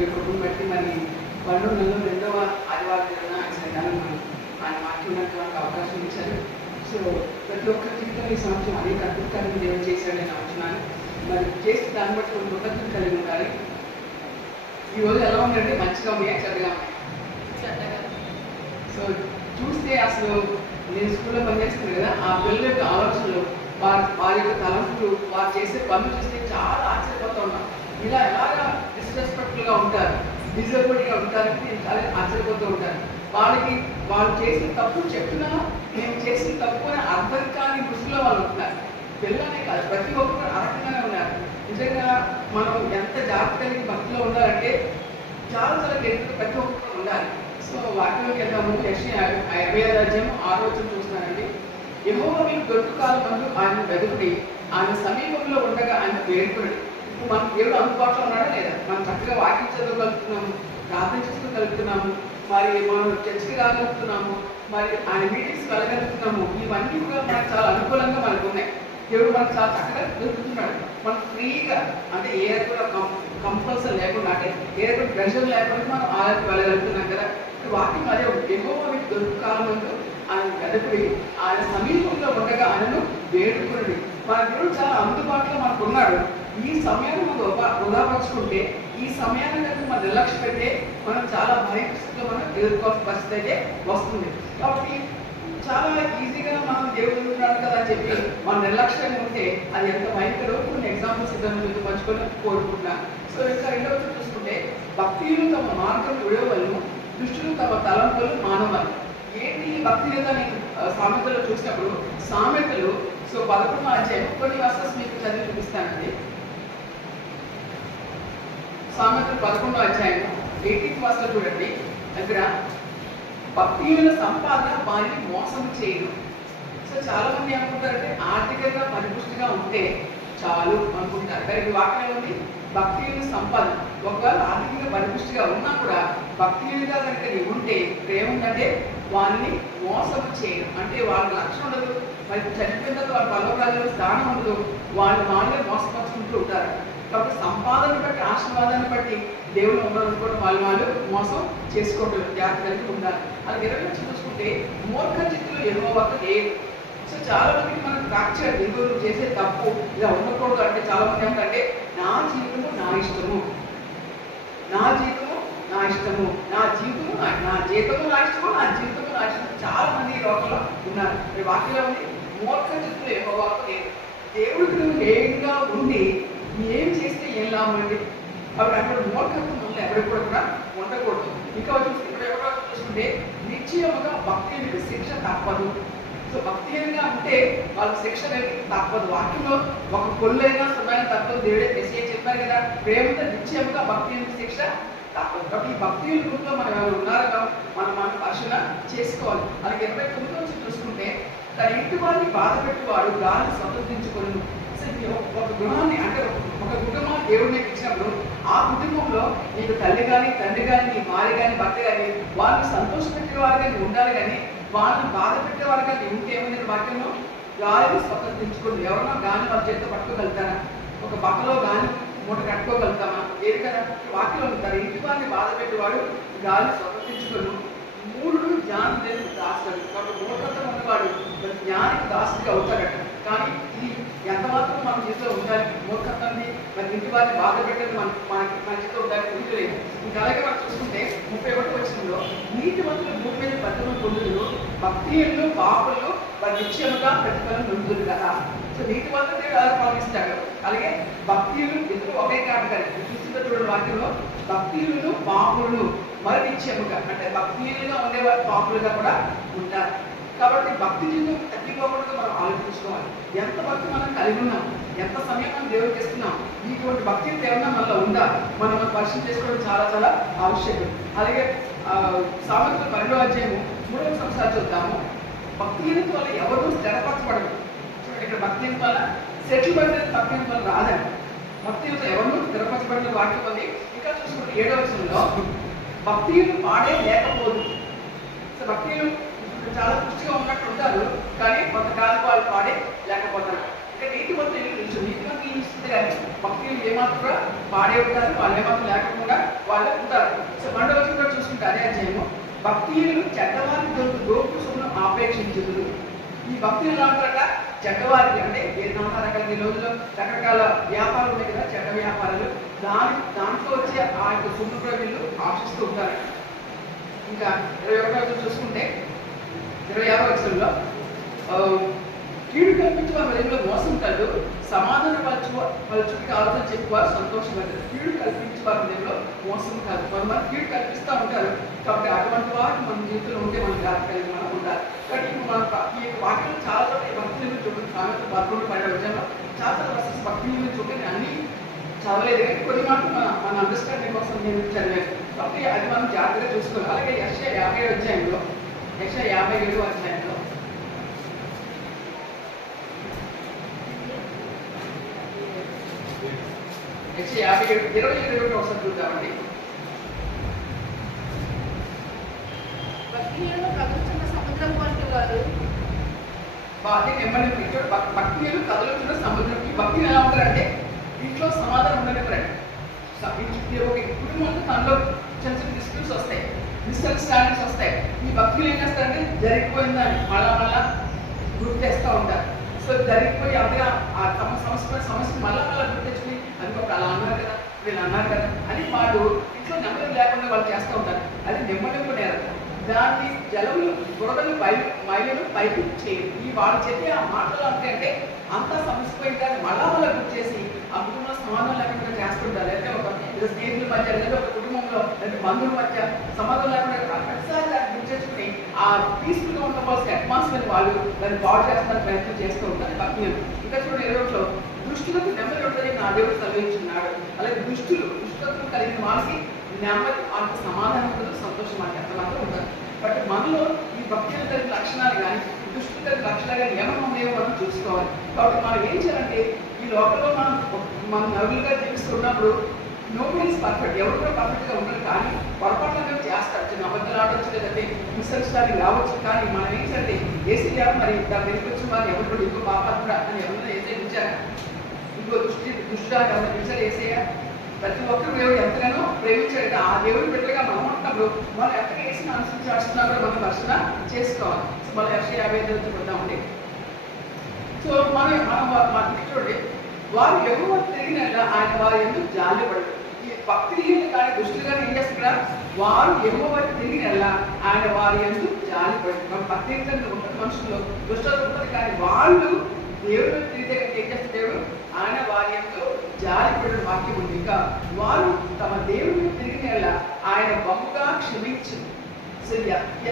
కుటుంబం బట్టి మరి పండుగ నెలలో 2వ ఆదివారం జరిగిన ఆయన ఆయన మాట్లాడడానికి అవకాశం ఇచ్చారు. సో ప్రతి ఒక్కరి జీవితంలో ఈ సంవత్సరం అనేక అద్భుతాలను దేవుడు చేశాడని నేను అంటున్నాను. మరి చేసి దాన్ని బట్టి కొన్ని కృతజ్ఞతలు కలిగి ఉండాలి. ఈ రోజు ఎలా ఉందంటే మంచిగా ఉన్నాయా చెడ్డగా ఉన్నాయా? సో చూస్తే అసలు నేను స్కూల్లో పనిచేస్తున్నాను కదా, ఆ పిల్లల యొక్క ఆలోచనలు, వారి యొక్క తలంపులు, వారు చేసే పనులు చూస్తే చాలా ఆశ్చర్యపోతూ ఉన్నాం. ఇలా ఎలాగా డిస్రెస్పెక్ట్ఫుల్గా ఉంటారు, డిజబుల్డ్గా ఉంటారని నేను చాలా ఆశ్చర్యపోతూ ఉంటాను. వాళ్ళు చేసిన తప్పు చెప్తున్నా నేను చేసిన తప్పు అని అర్థం కాని దృష్టిలో వాళ్ళు ఉంటున్నారు. పిల్లలనే కాదు, ప్రతి ఒక్కరు అరకంగానే ఉన్నారు. నిజంగా మనం ఎంత జాగ్రత్త కలిగి భక్తిలో ఉండాలంటే చాలా చాలా గట్టిగా ప్రతి ఒక్కరు ఉండాలి. సో వాక్యంలోకి వెళ్దాము. యెషయా 56 చూస్తున్నానండి. యెహోవా మీకు దొరుకు కాలమందు ఆయన వెదుకుడి, ఆయన సమీపంలో ఉండగా ఆయన వేడుకుడి. ఇప్పుడు మనం దేవుడు అందుబాటులో ఉన్నాడా లేదా? మనం చక్కగా వాక్యం చదవగలుగుతున్నాము, ప్రార్థన చేసుకోగలుగుతున్నాము, మరి మనం చర్చకి రాగలుగుతున్నాము, మరి ఆయన మీటింగ్స్ వెళ్ళగలుగుతున్నాము. ఇవన్నీ కూడా మనకు చాలా అనుకూలంగా మనకు ఉన్నాయి. దేవుడు మనకు చాలా చక్కగా దొరుకుతున్నాడు. మనం ఫ్రీగా, అంటే ఏ కూడా కంపల్సరీ లేకుండా, అంటే ఏ కూడా ప్రెషర్ లేకుండా మనం ఆయనకు వెళ్ళగలుగుతున్నాం కదా. వాక్యం అదే యెహోవా మీకు దొరుకు కాలమందు ఆయన వెదకుడి, ఆయన సమీపంలో ఉండగా ఆయనను వేడుకుని. మన దేవుడు చాలా అందుబాటులో మనకు ఉన్నాడు. ఈ సమయాన్ని మనం వృధాపరుచుకుంటే, ఈ సమయాన్ని కనుక మనం నిర్లక్ష్య పెడితే మనం చాలా భయస్థితిలో మనం ఎదుర్కోవాల్సిన పరిస్థితి అయితే వస్తుంది. కాబట్టి చాలా ఈజీగా మనం దేవుడు ఉన్నాడు కదా అని చెప్పి మనం నిర్లక్ష్యంగా ఉంటే అది ఎంత భయంకరో కొన్ని ఎగ్జాంపుల్స్ ఇద్దరు మీకు పంచుకొని కోరుకుంటున్నాను. సో ఇంకా 2వ చూసుకుంటే, భక్తులు తమ మార్గం విడవలను, దుష్టులు తమ తలంపులు మానవలు. ఏంటి భక్తిగా నేను సామెతలో చూసినప్పుడు, సామెతలు 11వ అధ్యాయం కొన్ని వర్సెస్ మీకు చదివి చూపిస్తానండి. సామెతలు 11వ అధ్యాయం 18th వర్స్ చూడండి. దగ్గర భక్తియుల సంపాదన వారిని మోసం చేయదు. సో చాలా మంది అనుకుంటారంటే ఆర్థికంగా పరిపుష్టిగా ఉంటే చాలు అనుకుంటారు. కానీ వాక్యం ఉంది భక్తియుల సంపాదన. ఒకవేళ ఆర్థికంగా పరిపుష్టిగా ఉన్నా కూడా భక్తియులుగా కనుక నీవు ఉంటే ఏముందంటే వారిని మోసం చేయడం. అంటే వాళ్ళ లక్ష్యం ఉండదు, మరి చనిపోయిన తర్వాత వాళ్ళ పర్వకాలలో స్థానం ఉండదు, వాళ్ళని వాళ్ళే మోసపరుచుకుంటూ ఉంటారు. కాబట్టి సంపాదన బట్టి, ఆశీర్వాదాన్ని బట్టి దేవుడు ఉన్నారనుకోవడం వాళ్ళు మోసం చేసుకోవడం జాగ్రత్త కలిగి ఉండాలి. అది 20 చూసుకుంటే, మూర్ఖ చిత్తులు యెహోవాకు లేదు. సో చాలా మందికి మనం ఫ్రాక్చర్ ఎదురు చేసే తప్పు ఇలా ఉండకూడదు. అంటే చాలా మంది ఏమంటే నా జీవితము నా ఇష్టము, నా జీవితము నా ఇష్టము, నా జీవితము నా జీవితము నా ఇష్టము, నా జీవితము నా ఇష్టము. చాలా మంది లోపల ఉన్నారు. వాక్యంలో ఉంది మూర్ఖ చిత్తులు యెహోవాకు లేదు. దేవుడికి నువ్వు హేయంగా ఉండి ఏం చేస్తే ఏం లాభం అండి? కాబట్టి అక్కడ మూర్ఖత్వం వల్ల ఎవరికి కూడా ఉండకూడదు. ఇంకా ఇక్కడ ఎవరో చూసుకుంటే నిశ్చయముగా భక్తునికి శిక్ష తప్పదు. సో భక్తిహీనంగా ఉంటే వాళ్ళకి శిక్ష తప్పదు. వాక్యంలో ఒక కొల్లైనా సున్నైనా తప్పదు. దేవుడే మెసేజ్ చెప్పారు కదా, ప్రేమతో నిశ్చయముగా భక్తిహీనకి శిక్ష తప్పదు. కాబట్టి ఈ భక్తిహీన గ్రూప్లో మనం ఎవరు ఉన్నారో మనం పరిశీలన చేసుకోవాలి. అలాగే 29 చూసుకుంటే, తన ఇంటి వారిని బాధ పెట్టువాడు గాలిని స్వతంత్రించుకొని. ఒక గృహాన్ని, అంటే ఒక కుటుంబాన్ని దేవుడు నీకు ఇచ్చినప్పుడు ఆ కుటుంబంలో నీకు తల్లి కానీ తండ్రి కానీ నీ భార్య కానీ భర్త కానీ వాళ్ళని సంతోషపెట్టే వారు కానీ ఉండాలి. కానీ వాళ్ళని బాధ పెట్టేవారు కానీ ఇంకేముంది వాక్యంలో గాలిని స్వతంత్రించుకోండి. ఎవరన్నా గాలి వాళ్ళ చేతితో పట్టుకోగలుగుతారా? ఒక బట్టలో గాలి మూట కట్టుకోగలుగుతామా? ఏది కదా వాక్యంలో ఉంటారు. ఇంటి వారిని బాధ పెట్టేవాడు గాలిని స్వతంత్రించుకోను. మూఢుడు జ్ఞానం లేదు దాసుడు. కాబట్టి మూఢత్వం ఉన్నవాడు జ్ఞానికి దాసుడిగా అవుతాడట. కానీ ఇది ఎంత మాత్రం మన చేతిలో ఉండాలి. మూర్ఖత్వాన్ని మరి ఇంటి వారిని బాధ పెట్టేది మన చేతిలో ఉండాలి. తెలియలేదు. ఇంకా అలాగే మనం చూసుకుంటే 31వ వచనంలో, నీతి మంత్రులు భూమి మీద ప్రతిఫలం పొందుదురు, భక్తిహీనులు పాపులు వారి నిశ్చయముగా ప్రతిఫలం పొందుదురు కదా. సో నీతి మంత్రులు దేవుడు అలా పాలిస్తాడు. అలాగే భక్తిహీనులు ఇద్దరు ఒకే కాదు. కానీ చూసిన చూడండి వాక్యంలో భక్తిహీనులు పాపులు మరి నిశ్చయముగా, అంటే భక్తిహీనులుగా ఉండేవారు పాపులుగా కూడా ఉంటారు. కాబట్టి భక్తి జీవితం తగ్గిపోకూడదు. మనం ఆలోచించుకోవాలి. ఎంత భక్తి మనం కలిగి ఉన్నాం, ఎంత సమయం మనం దేవుడికి ఇస్తున్నాం, ఇటువంటి భక్తి ఏమన్నా మనలో ఉందా మనం పరిశీలన చేసుకోవడం చాలా చాలా ఆవశ్యకం. అలాగే సామెతలు 12వ అధ్యాయము 3వ సంవత్సరాలు చూద్దాము. భక్తిహీనత వల్ల ఎవరు స్థిరపరచబడదు. చూడండి, ఇక్కడ భక్తిహీనత వల్ల సెటిల్మెంట్ అనేది భక్తిహీనత వల్ల రాదండి. భక్తిహీనత ఎవరు స్థిరపరచబడిన వాటి ఉంది. ఇంకా చూసుకుంటే 7వ వచనంలో, భక్తిహీనులు పాడే లేకపోదు. సో భక్తిహీనులు చాలా పుష్టిగా ఉన్నట్టు ఉంటారు, కానీ కొంతకాలం వాళ్ళు పాడే లేకపోతారు. అంటే నీతిమంతులు నీతిమంతులు అంతేగాని భక్తులు ఏమాత్రం కూడా పాడే ఉంటారు, వాళ్ళు ఏమాత్రం లేకుండా వాళ్ళే ఉంటారు. సో మనలో కూడా చూసుకుంటే అదే అధ్యాయము, భక్తులు చెడ్డవారి దోపు సొమ్మును ఆపేక్షించుదురు. ఈ భక్తులు ఎలా ఉంటారట, చెడ్డవారికి అంటే నానా రకాల ఈ రోజుల్లో రకరకాల వ్యాపారాలు ఉన్నాయి కదా, చెడ్డ వ్యాపారాలు, దాంట్లో వచ్చే ఆ యొక్క సొమ్ము కూడా వీళ్ళు ఆశిస్తూ ఉంటారు. ఇంకా 21వ చూసుకుంటే 25వ వచనంలో కీడు కల్పించి వారి హృదయంలో మోసం కలదు, సమాధాన పరచుకి ఆలోచన చెప్పి వారు సంతోషపడతారు. కీడు కల్పించి వారి హృదయంలో మోసం కాదు. కొంతమంది కీడు కల్పిస్తూ ఉంటారు. కాబట్టి అటువంటి వారు మన జీవితంలో ఉంటే మన జాగ్రత్తగా మనం ఉండాలి. కాబట్టి ఇప్పుడు మన ఈ యొక్క వాక్యం చాలా చోట్ల భక్తుల మీద చూడండి, సామెత 11 వచ్చాము చాలా చాలా వర్సెస్ భక్తుల మీద చూడండి, అన్ని చదవలేదు కానీ కొన్ని మాత్రం మన అండర్స్టాండింగ్ కోసం నేను చదివాను. కాబట్టి అది మనం జాగ్రత్తగా చూసుకోవాలి. అలాగే యెషయా 50 అధ్యాయంలో, యెషయా 57 అధ్యాయంలో యెషయా 57 20 ఒకసారి చూద్దామండి. భక్తిహీనులు కదులుచున్న సముద్రం వంటి వారు. బాగా నెమ్మది భక్తిహీనులు కదులుచున్న సముద్రం. ఈ భక్తులు ఎలా ఉంటారంటే ఇంట్లో సమాధానం ఉండనివ్వరండి. ఒక కుటుంబంలో తనలో చిన్న చిన్న డిస్ప్యూట్స్ వస్తాయి, మిస్అండర్స్టాండింగ్స్ వస్తాయి. ఈ భక్తులు ఏం చేస్తారంటే జరిగిపోయిందని మళ్ళా గుర్తు తెస్తూ ఉంటారు. సో జరిగిపోయి అంతగా ఆ సమస్య మళ్ళా గుర్తు తెచ్చుకుని అది ఒక అలా అన్నారు కదా, వీళ్ళు అన్నారు కదా అని వాళ్ళు ఇంట్లో నెమ్మది లేకుండా వాళ్ళు చేస్తూ ఉంటారు. అది నెమ్మది నేరం. దాన్ని జలములు బురదలు మైలను పైకి చేయరు. ఈ వాళ్ళు చెప్పే ఆ మాటలు అంటే అంతా సమస్యపోయిన దాన్ని మళ్ళా గుర్తు చేసి ఆ కుటుంబంలో సమాధానం లేకుండా చేస్తుంటారు. లేకపోతే ఒక స్నేహితుల మధ్య లేదా ఒక కుటుంబంలో లేదా బంధువుల మధ్య సమాధానం లేకుండా ప్రతిసారి దాన్ని గుర్తు చేసుకుని ఆ పీస్ఫుల్గా ఉండవలసిన అట్మాస్ఫియర్ వాళ్ళు దాన్ని పాడు చేస్తున్న ప్రయత్నం చేస్తూ ఉంటారు భక్తులు. ఇంకా చూడండి 20లో దుష్టులకు నెమ్మది ఉంటుంది నా దేవుడు సెలవించున్నాడు. అలాగే దుష్టులకు కలిగిన వాళ్ళకి నెమ్మది, వాళ్ళకి సమాధానం ఉంటుంది, సంతోషం అంటే అంత మాత్రం ఉంటుంది. బట్ మనలో ఈ భక్తుల కలిగిన లక్షణాలు కానీ దుష్టుల కలిగిన లక్షణాలు కానీ ఏమైనా ఉన్నాయో మనం చూసుకోవాలి. కాబట్టి మనం ఏం చేయాలంటే ఈ లోకంలో మనం నలుగురుగా జీవిస్తున్నప్పుడు నోబడి ఈజ్ పర్ఫెక్ట్, ఎవరు కూడా పర్ఫెక్ట్గా ఉండరు. కానీ పొరపాట్లు అనేవి చేస్తారు, చిన్న అబద్ధాలు ఆడవచ్చు, లేదంటే మిస్అండర్స్టాండింగ్ రావచ్చు. కానీ మనం ఏంటంటే ఏసీ మరి దాని వెనక వచ్చిన వారు ఎవరు కూడా ఇంకో పాపాత్ర అని ఎవరైనా ఏసీ ఉంచారా, ఇంకో దుష్టుగా ఎవరైనా పిలిచారు ఏసయ్యా? ప్రతి ఒక్కరు దేవుడు ఎంతగానో ప్రేమించాడు. ఆ దేవుడి బిడ్డగా మనం ఉంటున్నప్పుడు వాళ్ళు ఎంతగా వేసిన అనుసరించాల్సిన కూడా మనం రక్షణ చేసుకోవాలి. సో మనం 155 చూద్దామండి. సో మనం చూడండి, వారు ఎవరు తిరిగినట్లా ఆయన వారు ఎందుకు జాలిపడరు. ఈ భక్తులు కానీ దుష్టులు కానీ ఏం చేస్తున్నారు, వారు ఎవరు తిరిగినల్లా ఆయన వారు ఎందుకు జాలిపడరు. మన భక్తి ఉంటుంది మనుషుల్లో దుష్టత ఉంటుంది, కానీ వాళ్ళు దేవుడు తిరిగితే ఏం చేస్తారు, దేవుడు ఆయన వారి ఎంతో జాలిపడిన వాక్యం ఉంది. ఇంకా వారు తమ దేవుడిని తిరిగినల్లా ఆయన బహుగా క్షమించు. సో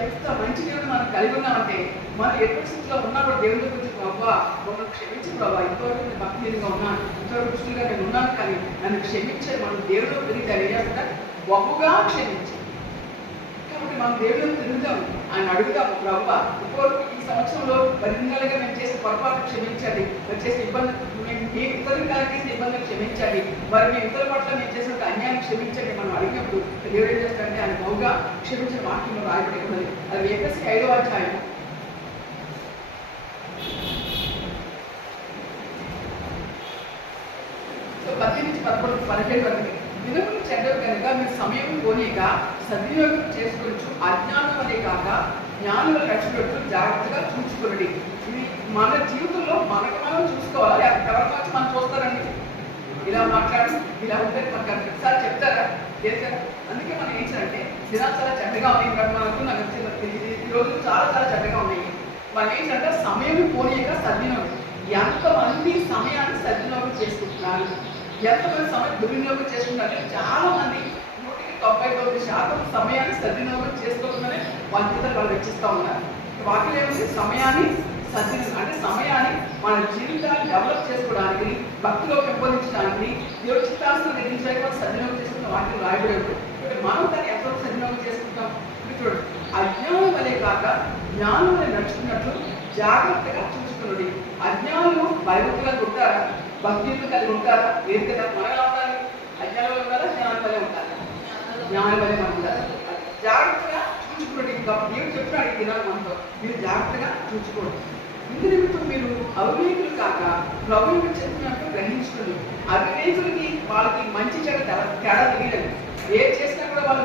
ఎంత మంచి దేవుడు మనం కలిగి ఉన్నామంటే మనం ఎటువంటి స్థితిలో ఉన్నప్పుడు దేవుడి గురించి ప్రభావ మమ్మల్ని క్షమించు ప్రభావ, ఇంతవరకు నేను భక్తిగా ఉన్నాను, ఇంతవరకు దృష్టిగా నేను ఉన్నాను, కానీ నన్ను క్షమించే మనం దేవుడిలో తిరిగి తెలియజేస్తా బహుగా క్షమించి. కాబట్టి మనం దేవుడిలో తిరుగుతాం, ఆయన అడుగుతాము ప్రభావ ఇంతవరకు ఈ సంవత్సరంలో పరిణాలుగా మేము చేసే పొరపాటు క్షమించండి, మేము చేసే ఇబ్బంది, మేము ఇతరులు కానీ చేసిన ఇబ్బందులు క్షమించండి, మరి మేము ఇతరుల పట్ల మేము చేసిన అన్యాయం క్షమించండి మనం అడిగినప్పుడు దేవుడు ఏం చేస్తారంటే ఆయన బహుగా క్షమించిన వాక్యంలో రాయబడి ఉన్నది. అది ఎఫెసీ 5వ అధ్యాయం 10-11 వరకు వినములు చెడ్డవి కనుక మీరు సమయం పోనీక సద్వినియోగం చేసుకోవచ్చు, అజ్ఞానం అనే కాక జ్ఞానుల రక్షణకు జాగ్రత్తగా చూసుకోండి. ఇది మన జీవితంలో మనకు మనం చూసుకోవాలి. ఎవరి నుంచి మనం చూస్తారండి, ఇలా మాట్లాడి ఇలా ఉంటే మనకు ప్రతిసారి చెప్తారా చేస్తారా? అందుకే మనం ఏం చేయాలంటే దినాలు చాలా చెడ్డగా ఉన్నాయి మనకు, నాకు ఈ రోజులు చాలా చాలా చెడ్డగా ఉన్నాయి. మనం ఏంటంటే సమయం పోనీక సద్వినియోగం. ఎంతమంది సమయాన్ని సద్వినియోగం చేసుకుంటున్నారు, ఎంతమంది సమయం దుర్వినియోగం చేసుకుంటారంటే చాలా మంది 99% సమయాన్ని సద్వినియోగం చేసుకోకుండానే వాళ్ళ జీవితాలు వాళ్ళు వెచ్చిస్తూ ఉన్నారు. వాటిలో ఏమిటి, సమయాన్ని సద్వినియోగం అంటే సమయాన్ని మన జీవితాన్ని డెవలప్ చేసుకోవడానికి, భక్తిలో పెంపొందించడానికి, దేవుడి చిత్తాలను నిర్మించడానికి సద్వినియోగం చేసుకున్న వాటిని రాయబడేది. మనం దాన్ని ఎంతవరకు సద్వినియోగం చేసుకుంటాం చూడండి. అజ్ఞానం వలె కాక జ్ఞానం వలె నడుచుకున్నట్లు జాగ్రత్తగా చూసుకున్నది. అజ్ఞానులు భయభక్తులుగా ఉంటారా, భక్తులు కలిగి ఉంటారా? లేదు కదా. మనం ఎలా ఉండాలి, అజ్ఞానంలో ఉండాలా, జ్ఞానం వలె ఉండాలి, జ్ఞానం వలె మనం ఉండాలి. జాగ్రత్తగా చూసుకోండి. ఇంకా దేవుడు చెప్తున్నాడు ఈ దినాలు మనతో, మీరు జాగ్రత్తగా చూసుకోండి. ఇందు నిమిత్తం మీరు అవివేకులు కాక ప్రభువు చెప్పినట్టు గ్రహించుకుని. అవివేకులకి వాళ్ళకి మంచి చెడు తేడా తెలియదు. ఏం చేసినా కూడా వాళ్ళ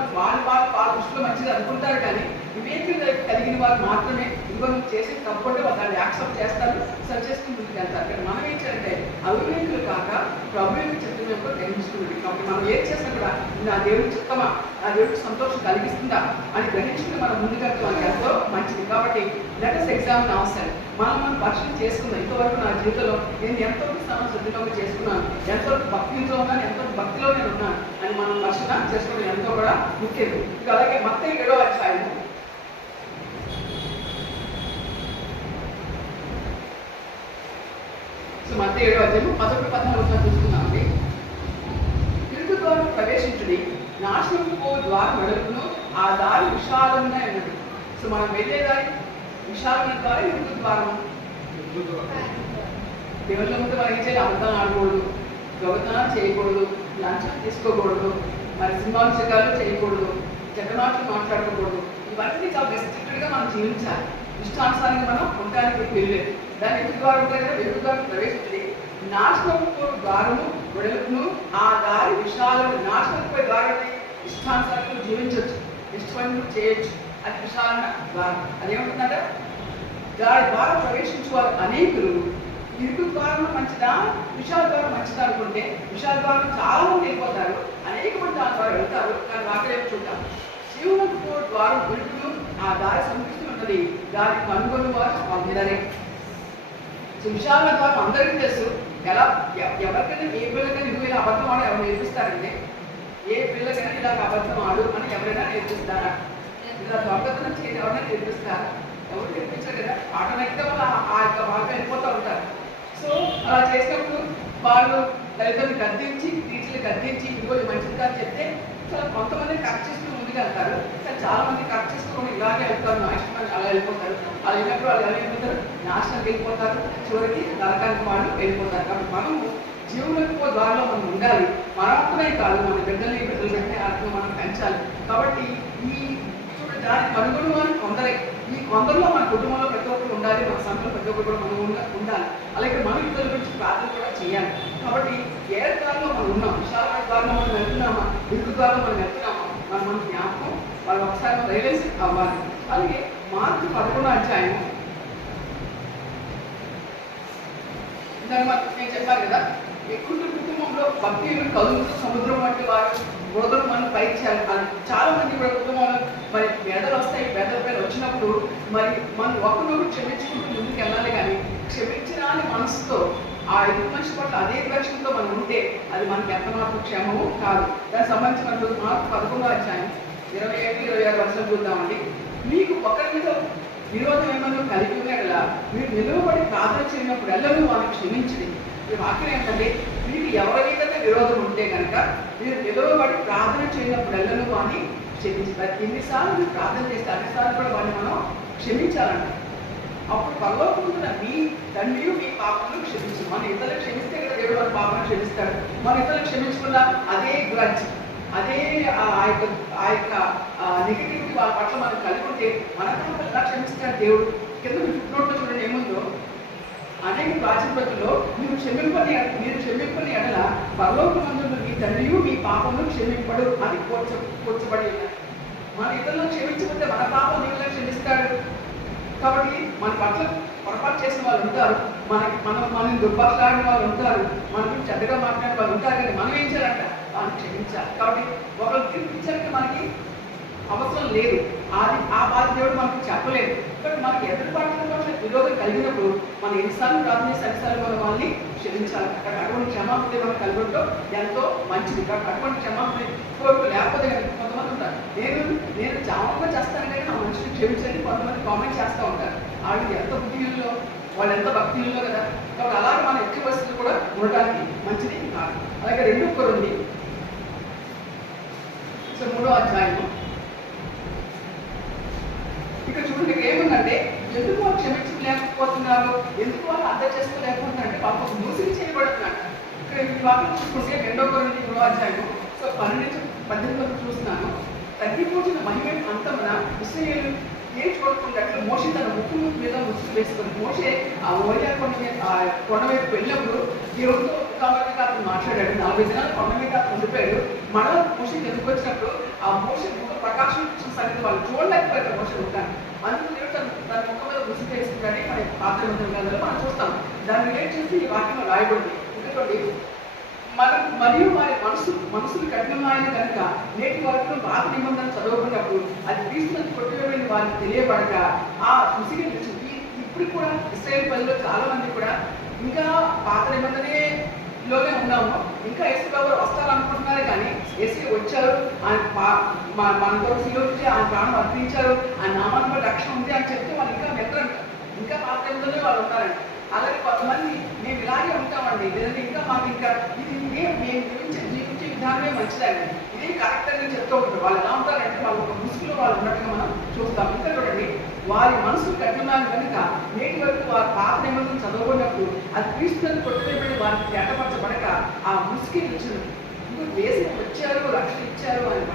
దృష్టిలో మంచిది అనుకుంటారు, కానీ వివేకులు కలిగిన వారు మాత్రమే ఇదిగో నువ్వు చేసి తప్పకుండా దాన్ని యాక్సెప్ట్ చేస్తారు, సరి చేసుకుని ముందుకు వెళ్తారు. కానీ మనం ఏం చేయాలంటే అవివేకులు కాక ప్రభువు చెప్పినప్పుడు గ్రహించుకున్నది. కాబట్టి మనం ఏం చేసినా కూడా నా దేవుడి చిత్తమా, నా దేవుడికి సంతోషం కలిగిస్తుందా అని గ్రహించుకుని మనం ముందుకెళ్తాం, మనకి ఎంతో మంచిది. కాబట్టి లెటర్స్ ఎగ్జామ్ అవసరం మనం పరిశీలన చేసుకుందాం. ఇంతవరకు నా జీవితంలో నేను ఎంతో శ్రద్ధగా చేసుకున్నాను, ఎంతో భక్తిలో ఉన్నాను, ఎంతో భక్తిలో నేను ఉన్నాను అని మనం పరిశీలన చేసుకోవడం ఎంతో కూడా ముఖ్యం. ఇంకా అలాగే మత్తయి 7వ అధ్యాయం మత్తయి 7వ అధ్యాయం 11-14 చూసుకున్నామండి. ఇరుకు ద్వారం ప్రవేశించుడి, నాశనము పో ద్వారం వెడల్పును, ఆ దారి విశాలంగా ఉన్నది. సో మనం వెళ్ళే దారి విశాలమైన ద్వారా ఇరుకు ద్వారం. దేవుళ్ళ ముందు మనం ఏం చేయాలి? అబద్ధాలు ఆడకూడదు, దొంగతనాలు చేయకూడదు, లంచం తీసుకోకూడదు, మరి సినిమాలు చిత్రాలు చేయకూడదు, జగనాట్లు మాట్లాడకూడదు. ఇవన్నీ చాలా రెస్ట్రిక్టెడ్గా మనం జీవించాలి. ఇష్టానుసారంగా మనం ఉండడానికి వెళ్ళలేదు. దాని ఎదురు ద్వారా ఉంటాయి కదా, ఎదురు ద్వారా ప్రవేశించి నాశనపు ద్వారము వెడల్పును, ఆ దారి విశాలము. నాశనపోయే దారి ఇష్టానుసారంగా జీవించవచ్చు, ఇష్టమైన చేయొచ్చు, అది విశాలమైన ద్వారం. అదేమంటుందంటే దాని ద్వారా ప్రవేశించేవారు అనేకులు. ఇరుకు ద్వారం మంచిదా, విశాల ద్వారం మంచిదా అనుకుంటే విశాల ద్వారం చాలా మంది వెళ్ళిపోతారు, అనేక మంది దాని ద్వారా వెళ్తారు. కానీ వాటిలో చూద్దాం, జీవనపు ద్వారం వెలుపును, ఆ దారి సమీపిస్తున్నది, దాన్ని కనుగొని వారు అందరే. విశాల ద్వారం అందరికీ తెలుసు. ఎలా ఎవరికైనా ఏ పిల్లకైనా నువ్వు ఇలా అబద్ధం ఆడు ఎవరు నేర్పిస్తారంటే, ఏ పిల్లకైనా ఇలా అబద్ధం ఆడు అని ఎవరైనా నేర్పిస్తారా? ఇలా దొంగతనం చేసి ఎవరైనా నేర్పిస్తారా? ఎవరు నేర్పించారు కదా, ఆటోమేటిక్గా వాళ్ళు ఆ యొక్క మార్గం వెళ్ళిపోతూ ఉంటారు. సో అలా చేసినప్పుడు వాళ్ళు తల్లిదండ్రులు గద్దించి, టీచర్లు గద్దించి ఇదిగోలు మంచిది కాదు చెప్తే చాలా కొంతమంది కరెక్ట్ చేసుకుని ముందుకు వెళ్తారు. కానీ చాలా మంది కరెక్ట్ చేసుకుని ఇలాగే వెళ్తారు, నాశనం అలా వెళ్ళిపోతారు. అలా వెళ్ళినప్పుడు వాళ్ళు ఎలా వెళ్ళిపోతారు? నాశనం వెళ్ళిపోతారు, చివరికి నరకానికి వాళ్ళు వెళ్ళిపోతారు. కాబట్టి మనము జీవులకు ద్వారంలో మనం ఉండాలి. మన ఆత్మే కాదు, మన బిడ్డల్ని పెట్టే ఆత్మ మనం పెంచాలి. కాబట్టి ఈ దానికి కనుగొని వారు కొందరే. ఈ కొందరిలో మన కుటుంబంలో ప్రతి ఒక్కరు ఉండాలి, మన సంఘంలో ప్రతి ఒక్కరు కూడా మనం ఉండాలి. అలాగే మన ఇతరుల గురించి ప్రార్థన కూడా చేయాలి. కాబట్టి ఏ దారిలో మనం ఉన్నాం, విశాలమైన దారిలో మనం వెళ్తున్నామా, ఇరుకు దారిలో మనం వెళ్తున్నామా, మన జ్ఞాపకం వాళ్ళు ఒకసారి మనం రియలైజ్ అవ్వాలి. అలాగే మార్కు 11వ అధ్యాయం నేను చెప్పాను కదా, కుటుంబంలో భక్తులు కలుగుతూ సముద్రం వంటి వారు బోధలు మనం పైకి చేయాలి. చాలా మంది కూడా కుటుంబంలో మరి పేదలు వస్తాయి, పేదల పైన వచ్చినప్పుడు మరి మనం ఒకరినొకరు క్షమించుకుంటూ ముందుకు వెళ్ళాలి. కానీ క్షమించరాని మనసుతో ఆ ఎదురు మనిషి పట్ల అదే ద్వేషంతో మనం ఉంటే అది మనకి ఎంత మాత్రం క్షేమము కాదు. దానికి సంబంధించి మనం మార్కు 11వ అధ్యాయం 27-26 వర్షాలు చూద్దామండి. మీకు ఒకరి మీద విరోధం ఏమన్నా కలిగి ఉండేలా మీరు నిలువబడి ప్రార్థన చేయనప్పుడు ఎల్లరూ వాళ్ళని క్షమించండి. ఈ వాక్యం ఏంటంటే, మీకు ఎవరి మీద విరోధం ఉంటే కనుక మీరు నిలువబడి ప్రార్థన చేయనప్పుడు ఎల్లరూ వాడిని క్షమించాలి. ఎన్నిసార్లు మీరు ప్రార్థన చేస్తే అన్నిసార్లు కూడా వాడిని మనం క్షమించాలంట. అప్పుడు పరలోకమున మీ తండ్రి మీ పాపలను క్షమించు. మన ఇతరులు క్షమిస్తే కదా దేవుడు మన పాపను క్షమిస్తాడు. మన ఇతరులు క్షమించకుండా అదే గ్రడ్జ్, అదే ఆ యొక్క నెగిటివిటీ వాళ్ళ పట్ల మనం కలిగి ఉంటే మన పాపలు ఎలా క్షమిస్తాడు దేవుడు? కింద మీ ఫుట్నోట్లో చూడండి ఏముందో, అనేక ప్రాచీనతలో మీరు క్షమింపని ఎడల పరలోకమందున మీ తండ్రి మీ పాపమును క్షమింపడు అని కూర్చబడి ఉన్నారు. మన ఇతరులను క్షమించకపోతే మన పాపం దేవుడు క్షమిస్తాడు. కాబట్టి మన పట్ల పొరపాటు చేసిన వాళ్ళు ఉంటారు, మనం దుర్భాషలాడిన వాళ్ళు ఉంటారు, మనం చెడ్డగా మాట్లాడిన వాళ్ళు ఉంటారు. కానీ మనం ఏం చేయాలంట? వాళ్ళని క్షమించాలి. కాబట్టి ఒకరు తీర్పించడానికి మనకి అవసరం లేదు, ఆ బాధ దేవుడు మనకు చెప్పలేదు. బట్ మనకి ఎదురు పట్ల విరోధం కలిగినప్పుడు మనం ఎన్నిసార్లు ప్రార్థన చేసి అన్నిసార్లు మనం వాళ్ళని క్షమించాలి. అక్కడ అటువంటి క్షమాపణ మనం కలిగి ఉండటం ఎంతో మంచిది. కాబట్టి అటువంటి క్షమాపణ కోరిక లేకపోతే కొంతమంది ఉంటారు, నేను చావగా చేస్తాను కానీ ఆ మనిషిని క్షమించండి కొంతమంది కామెంట్ చేస్తూ ఉంటారు. వాళ్ళు ఎంత బుద్ధిలో, వాళ్ళు ఎంత భక్తిలో కదా. కాబట్టి అలాగే మన ఎక్కువ పరిస్థితులు కూడా ఉండడానికి మంచిది కాదు. అలాగే 2 కొరింథీ 3వ అధ్యాయము ఇక్కడ చూడండి, ఏముందంటే ఎందుకు వాళ్ళు క్షమించలేకపోతున్నారు, ఎందుకు వాళ్ళు అర్థం చేసుకోలేకపోతున్నారంటే పాపం మూసికి చేయబడుతున్నారు. ఇక్కడ ఈ వాక్యం చూసుకుంటే 2 కొరింథీ 3వ అధ్యాయము 12-18 చూస్తున్నాను. తగ్గిపోతున్న మహిమ అంతమున ఇశ్రాయేలు ఏం చూడకుండా అట్లా మోషే తన ముక్కు మీద ముసుగు వేసుకొని మోషే ఆ ఓరియా కొండ వైపు వెళ్ళినప్పుడు దేవుడితో కాబట్టి అతను మాట్లాడాడు. 40 దినాలు కొండ మీద అతను ఉండిపోయాడు. మళ్ళా మోషే ఎందుకు వచ్చినప్పుడు ఆ మోషే ముఖ ప్రకాశం ఇచ్చిన సంగతి వాళ్ళు చూడలేకపోయారు మోషే ముఖాన్ని. అందుకు దేవుడు తన ముఖం మీద ముసుగు వేసుకున్నాడని మన పాత నిబంధనలో మనం చూస్తాం. దాన్ని రిలేట్ చేసి ఈ వాక్యంలో రాయబడింది. ఎందుకంటే మరియు వారి మనసులు కఠినమైన కనుక నేటి వరకు పాత నిబంధన చదవకున్నప్పుడు అది క్రీస్తుని కొట్టివేయని వారికి తెలియబడక ఆ ముసిగి ఇప్పుడు కూడా ఇశ్రాయేలు ప్రజలు చాలా మంది కూడా ఇంకా పాత నిబంధనలోనే ఉన్నాము. ఇంకా యేసు ప్రభు వస్తారనుకుంటున్నారు కానీ యేసు వచ్చారు, మన కొరకు శిలువకి ఆయన ప్రాణం అర్పించారు, ఆ నామాన్ని రక్షణ ఉంది అని చెప్తే వాళ్ళు ఇంకా మెత్తరంట. ఇంకా పాత నిబంధనలో వాళ్ళు ఉన్నారండి. అలాగే కొంతమంది మేము ఇలాగే ఉంటామండి, లేదంటే ఇంకా మాకు ఇంకా ఇది మేము జీవించే విధానమే మంచిదండి, ఇది కరెక్ట్ అని చెప్తూ ఉంటారు. వాళ్ళు ఎలా ఉంటారంటే వాళ్ళు ఒక ముసుగులో వాళ్ళు ఉన్నట్టుగా మనం చూస్తాం. ఇంకా చూడండి, వారి మనసు కఠినమైన కనుక నేటి వరకు వారి పాత నిబంధన చదవకున్నప్పుడు అది క్రీస్తుని కొట్టుబడి వారికి తేటపరచబడక ఆ ముసుగు ఇచ్చారు. ఇంకా వేసి వచ్చారు, రక్షణ ఇచ్చారు, అని